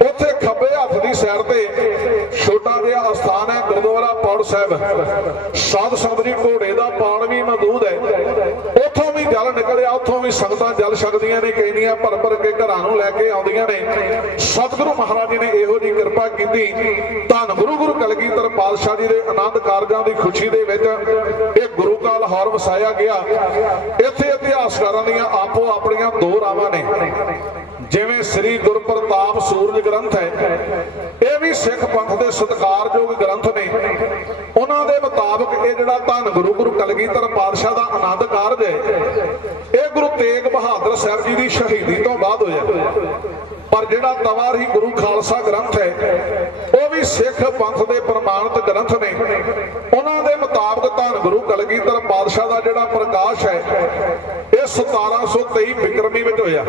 ਉੱਥੇ ਖੱਬੇ ਹੱਥ ਦੀ ਸਾਈਡ ਤੇ ਛੋਟਾ ਜਿਹਾ ਅਸਥਾਨ ਹੈ, ਗੁਰਦੁਆਰਾ ਪੌੜ ਸਾਹਿਬ। ਸਾਧ ਸੰਗਤ ਜੀ, ਘੋੜੇ ਦਾ ਪੌੜ ਵੀ ਮੌਜੂਦ ਹੈ। ਉੱਥੋਂ ਵੀ ਜਲ ਨਿਕਲਿਆ, ਉੱਥੋਂ ਵੀ ਸੰਗਤਾਂ ਜਲ ਛਕਦੀਆਂ ਨੇ। ਕੈਨੀਆਂ ਭਰ ਭਰ ਕੇ ਘਰਾਂ ਨੂੰ ਲੈ ਕੇ ਆਉਂਦੀਆਂ ਨੇ। ਸਤਿਗੁਰੂ ਮਹਾਰਾਜ ਜੀ ਨੇ ਇਹੋ ਜਿਹੀ ਕਿਰਪਾ ਕੀਤੀ। ਧੰਨ ਗੁਰੂ ਕਲਗੀਧਰ ਪਾਤਸ਼ਾਹ ਜੀ ਦੇ ਆਨੰਦ ਕਾਰਜਾਂ ਦੀ ਖੁਸ਼ੀ ਦੇ ਵਿੱਚ ਇਹ ਗੁਰੂ ਕਾ ਲਾਹੌਰ ਵਸਾਇਆ ਗਿਆ। ਇੱਥੇ ਇਤਿਹਾਸਕਾਰਾਂ ਦੀਆਂ ਆਪੋ ਆਪਣੀਆਂ 2 ਰਾਵਾਂ ਨੇ। ਜਿਵੇਂ ਸ੍ਰੀ ਗੁਰਪ੍ਰਤਾਪ ਸੂਰਜ ਗ੍ਰੰਥ ਹੈ, ਇਹ ਵੀ ਸਿੱਖ ਪੰਥ ਦੇ ਸਤਿਕਾਰਯੋਗ ਗ੍ਰੰਥ ਨੇ। ਉਹਨਾਂ ਦੇ ਮੁਤਾਬਕ ਇਹ ਜਿਹੜਾ ਧੰਨ ਗੁਰੂ ਕਲਗੀਧਰ ਪਾਤਸ਼ਾਹ ਦਾ ਆਨੰਦ ਕਾਰਜ ਹੈ, ਇਹ ਗੁਰੂ ਤੇਗ ਬਹਾਦਰ ਸਾਹਿਬ ਜੀ ਦੀ ਸ਼ਹੀਦੀ ਤੋਂ ਬਾਅਦ ਹੋਇਆ। ਪਰ ਜਿਹੜਾ ਤਵਾਰੀ ਗੁਰੂ ਖਾਲਸਾ ਗ੍ਰੰਥ ਹੈ, ਉਹ ਵੀ ਸਿੱਖ ਪੰਥ ਦੇ ਪ੍ਰਮਾਣਿਤ ਗ੍ਰੰਥ ਨੇ। ਉਹਨਾਂ ਦੇ ਮੁਤਾਬਕ ਧੰਨ ਗੁਰੂ ਕਲਗੀਧਰ ਪਾਤਸ਼ਾਹ ਦਾ ਜਿਹੜਾ ਪ੍ਰਕਾਸ਼ ਹੈ, ਇਹ 1723 ਬਿਕਰਮੀ ਵਿੱਚ ਹੋਇਆ।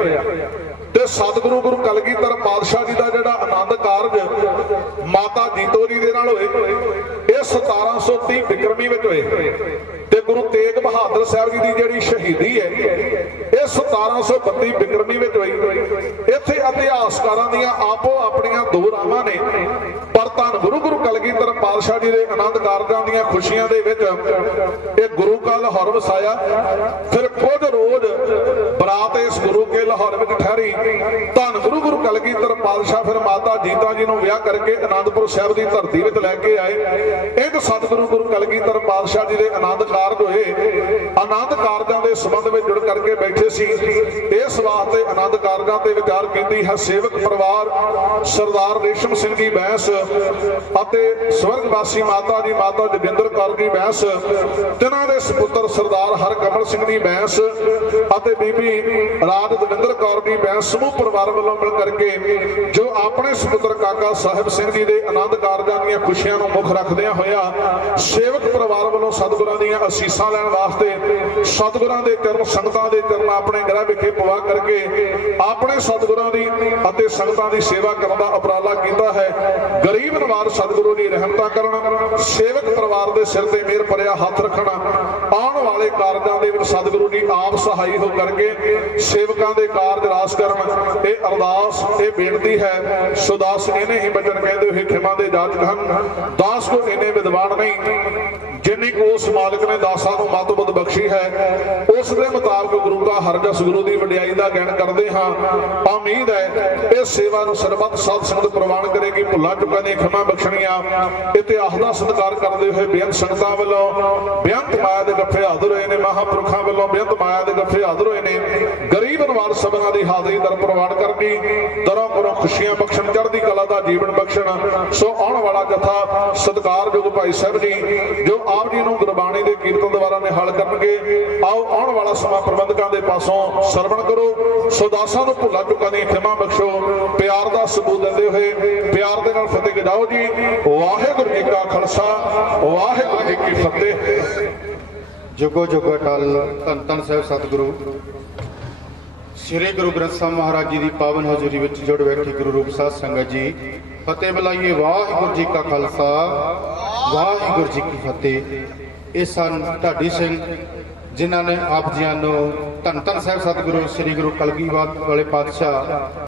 ਤੇ ਸਤਿਗੁਰੂ ਗੁਰੂ ਕਲਗੀਧਰ ਪਾਤਸ਼ਾਹ ਜੀ ਦਾ ਜਿਹੜਾ ਆਨੰਦ ਕਾਰਜ ਮਾਤਾ ਜੀਤੋ ਜੀ ਦੇ ਨਾਲ ਹੋਏ, ਇਹ 1730 ਬਿਕਰਮੀ ਵਿੱਚ ਹੋਏ। ਤੇ ਗੁਰੂ ਤੇਗ ਬਹਾਦਰ ਸਾਹਿਬ ਜੀ ਦੀ ਜਿਹੜੀ ਸ਼ਹੀਦੀ ਹੈ, ਇਹ 1732 ਬਿਕਰਮੀ ਵਿੱਚ ਹੋਈ। ਇੱਥੇ ਇਤਿਹਾਸਕਾਰਾਂ ਦੀਆਂ ਆਪੋ ਆਪਣੀਆਂ 2 ਰਾਵਾਂ ਨੇ। ਪਰ ਧੰਨ ਗੁਰੂ ਕਲਗੀਧਰ ਪਾਤਸ਼ਾਹ ਜੀ ਦੇ ਆਨੰਦ ਕਾਰਜਾਂ ਦੀਆਂ ਖੁਸ਼ੀਆਂ ਦੇ ਵਿੱਚ ਇਹ ਗੁਰੂ ਕਾ ਲਾਹੌਰ ਵਸਾਇਆ। ਫਿਰ ਕੁਝ ਰੋਜ਼ ਬਰਾਤ ਇਸ ਗੁਰੂ ਕੇ ਲਾਹੌਰ ਵਿੱਚ ਠਹਿਰੀ। ਧੰਨ ਗੁਰੂ ਕਲਗੀਧਰ ਪਾਤਸ਼ਾਹ ਫਿਰ ਮਾਤਾ ਜੀਤਾ ਜੀ ਨੂੰ ਵਿਆਹ ਕਰਕੇ ਅਨੰਦਪੁਰ ਸਾਹਿਬ ਦੀ ਧਰਤੀ ਵਿੱਚ ਲੈ ਕੇ ਆਏ। ਇੱਕ ਸਤਿਗੁਰੂ ਗੁਰੂ ਕਲਗੀਧਰ ਪਾਤਸ਼ਾਹ ਜੀ ਦੇ ਆਨੰਦ ਕਾਰਜ ਹੋਏ। ਆਨੰਦ ਕਾਰਜਾਂ ਦੇ ਸੰਬੰਧ ਵਿੱਚ ਜੁੜ ਕਰਕੇ ਬੈਠੇ ਸੀ। ਇਸ ਵਾਸਤੇ ਆਨੰਦ ਕਾਰਜਾਂ ਤੇ ਵਿਚਾਰ ਕੀਤੀ ਹੈ ਸੇਵਕ ਪਰਿਵਾਰ ਸਰਦਾਰ ਰੇਸ਼ਮ ਸਿੰਘ ਜੀ ਬੈਂਸ ਅਤੇ ਸਵਰਗਵਾਸੀ ਮਾਤਾ ਜੀ ਮਾਤਾ ਜੋਗਿੰਦਰ ਕੌਰ ਜੀ ਬੈਂਸ, ਤਿੰਨਾਂ ਦੇ ਸੁਪੁੱਤਰ ਸਰਦਾਰ ਹਰਕਮਲ ਸਿੰਘ ਜੀ ਬੈਂਸ ਅਤੇ ਬੀਬੀ ਰਾਜ ਦਵਿੰਦਰ ਕੌਰ ਜੀ ਬੈਂਸ, ਸਮੂਹ ਪਰਿਵਾਰ ਵੱਲੋਂ ਮਿਲ ਕਰਕੇ ਜੋ ਆਪਣੇ ਸੁਪੁੱਤਰ ਕਾਕਾ ਸਾਹਿਬ ਸਿੰਘ ਜੀ ਦੇ ਆਨੰਦ ਕਾਰਜਾਂ ਦੀਆਂ ਖੁਸ਼ੀਆਂ ਨੂੰ ਮੁੱਖ ਰੱਖਦਿਆਂ ਹੋਇਆ ਸੇਵਕ ਪਰਿਵਾਰ ਵੱਲੋਂ ਸਤਿਗੁਰਾਂ ਦੀਆਂ ਅਸੀਸਾਂ ਲੈਣ ਵਾਸਤੇ ਸਤਿਗੁਰਾਂ ਦੇ ਚਰਨ, ਸੰਗਤਾਂ ਦੇ ਚਰਨ ਆਪਣੇ ਗ੍ਰਹਿ ਵਿਖੇ ਪਵਾ ਕਰਕੇ ਆਪਣੇ ਸਤਿਗੁਰਾਂ ਦੀ ਅਤੇ ਸੰਗਤਾਂ ਦੀ ਸੇਵਾ ਕਰਨ ਦਾ ਉਪਰਾਲਾ ਕੀਤਾ ਹੈ। ਗਰੀਬ ਨਵਾਜ਼ ਸਤਿਗੁਰੂ ਦੀ ਰਹਿਮਤਾਂ ਕਰਨ, ਸੇਵਕ ਪਰਿਵਾਰ ਦੇ ਸਿਰ ਤੇ ਮਿਹਰ ਭਰਿਆ ਹੱਥ ਰੱਖਣਾ, ਆਉਣ ਵਾਲੇ ਕਾਰਜਾਂ ਦੇ ਵਿੱਚ ਸਤਿਗੁਰੂ ਦੀ ਆਪ ਸਹਾਈ ਹੋ ਕਰਕੇ ਸੇਵਕਾਂ ਦੇ ਕਾਰਜ ਰਾਸ ਕਰਨ। ਇਹ ਅਰਦਾਸ, ਇਹ ਬੇਨਤੀ ਹੈ। ਸੋ ਦਾਸ ਇਹਨੇ ਹੀ ਬਚਨ ਕਹਿੰਦੇ ਹੋਏ ਖਿਮਾ ਦੇ ਜਾਚਕ ਹਨ। ਦਾਸ ਕੋ ਇਹਨੇ ਵਿਦਵਾਨ ਨਹੀਂ, ਜਿੰਨੀ ਕੋ ਉਸ ਮਾਲਕ ਨੇ ਦਾਸਾਂ ਨੂੰ ਮਤ ਬੁੱਧ ਬਖਸ਼ੀ ਹੈ, ਉਸ ਦੇ ਮੁਤਾਬਕ ਗੁਰੂ ਦਾ ਹਰ ਜਸ ਗੁਰੂ ਦੀ ਵਡਿਆਈ ਦਾ ਗਿਆਨ ਕਰਦੇ ਹਾਂ। ਉਮੀਦ ਹੈ ਇਹ ਸੇਵਾ ਨੂੰ ਸਰਬੱਤ ਸਾਧ ਸੰਗਤ ਪ੍ਰਵਾਨ ਕਰੇਗੀ। ਭੁੱਲਾਂ ਚੁੱਕਾਂ ਦੀਆਂ ਖਿਮਾ ਬਖਸ਼ਣੀਆਂ। ਇਤਿਹਾਸ ਦਾ ਸਤਿਕਾਰ ਕਰਦੇ ਹੋਏ ਬੇਅੰਤ ਸੰਗਤਾਂ ਵੱਲੋਂ ਬੇਅੰਤ ਮਾਇਆ ਦੇ ਗੱਫੇ ਹਾਜ਼ਰ ਹੋਏ ਨੇ। ਮਹਾਂਪੁਰਖਾਂ ਵੱਲੋਂ ਬੇਅੰਤ ਮਾਇਆ ਦੇ ਗੱਫੇ ਹਾਜ਼ਰ ਹੋਏ ਨੇ। ਗਰੀਬ ਨਵਾਜ਼ ਸਭਨਾਂ ਦੀ ਹਾਜ਼ਰੀ ਦਰ ਪ੍ਰਵਾਨ ਕਰਨੀ, ਦਰੋਂ ਕਰੋਂ ਖੁਸ਼ੀਆਂ ਬਖਸ਼ਣ, ਚੜ੍ਹਦੀ ਕਲਾ ਦਾ ਜੀਵਨ ਬਖਸ਼ਣ। ਸੋ ਆਉਣ ਵਾਲਾ ਜਥਾ ਸਤਿਕਾਰਯੋਗ ਭਾਈ ਸਾਹਿਬ ਜੀ ਜੋ ਆਪ ਜੀ ਨੂੰ ਗੁਰਬਾਣੀ ਦੇ ਕੀਰਤਨ ਦੁਆਰਾ ਨਿਹਾਲ ਕਰਨਗੇ, ਆਓ ਆਉਣ ਵਾਲਾ ਸਮਾਂ ਪ੍ਰਬੰਧਕਾਂ ਦੇ ਪਾਸੋਂ ਸਰਵਣ ਕਰੋ। ਸੋ ਦਾਸਾਂ ਨੂੰ ਭੁੱਲਾਂ ਚੁੱਕਾਂ ਦੀ ਖਿਮਾ ਬਖਸ਼ੋ। ਪਿਆਰ ਦਾ ਸਬੂਤ ਦਿੰਦੇ ਹੋਏ ਪਿਆਰ ਦੇ ਨਾਲ ਫਤਿਹ ਗਜਾਓ ਜੀ। ਵਾਹਿਗੁਰੂ ਜੀ ਕਾ ਖਾਲਸਾ, ਵਾਹਿਗੁਰੂ ਜੀ ਕੀ ਫਤਿਹ। ਜੁਗੋ ਜੁਗ ਅਟਲ ਧੰਨ ਧੰਨ ਸਾਹਿਬ ਸਤਿਗੁਰੂ ਸ੍ਰੀ ਗੁਰੂ ਗ੍ਰੰਥ ਸਾਹਿਬ ਮਹਾਰਾਜ ਜੀ ਦੀ ਪਾਵਨ ਹਜ਼ੂਰੀ ਵਿੱਚ ਜੁੜ ਬੈਠੀ ਗੁਰੂ ਰੂਪ ਸਾਧ ਸੰਗਤ ਜੀ, ਫਤਿਹ ਬੁਲਾਈਏ। ਵਾਹਿਗੁਰੂ ਜੀ ਕਾ ਖਾਲਸਾ, ਵਾਹਿਗੁਰੂ ਜੀ ਕੀ ਫਤਿਹ। ਇਹ ਸਨ ਢਾਡੀ ਸਿੰਘ ਜਿਨ੍ਹਾਂ ਨੇ ਆਪ ਜੀਆਂ ਨੂੰ ਧੰਨ ਧੰਨ ਸਾਹਿਬ ਸਤਿਗੁਰੂ ਸ੍ਰੀ ਗੁਰੂ ਕਲਗੀਵਾਦ ਵਾਲੇ ਪਾਤਸ਼ਾਹ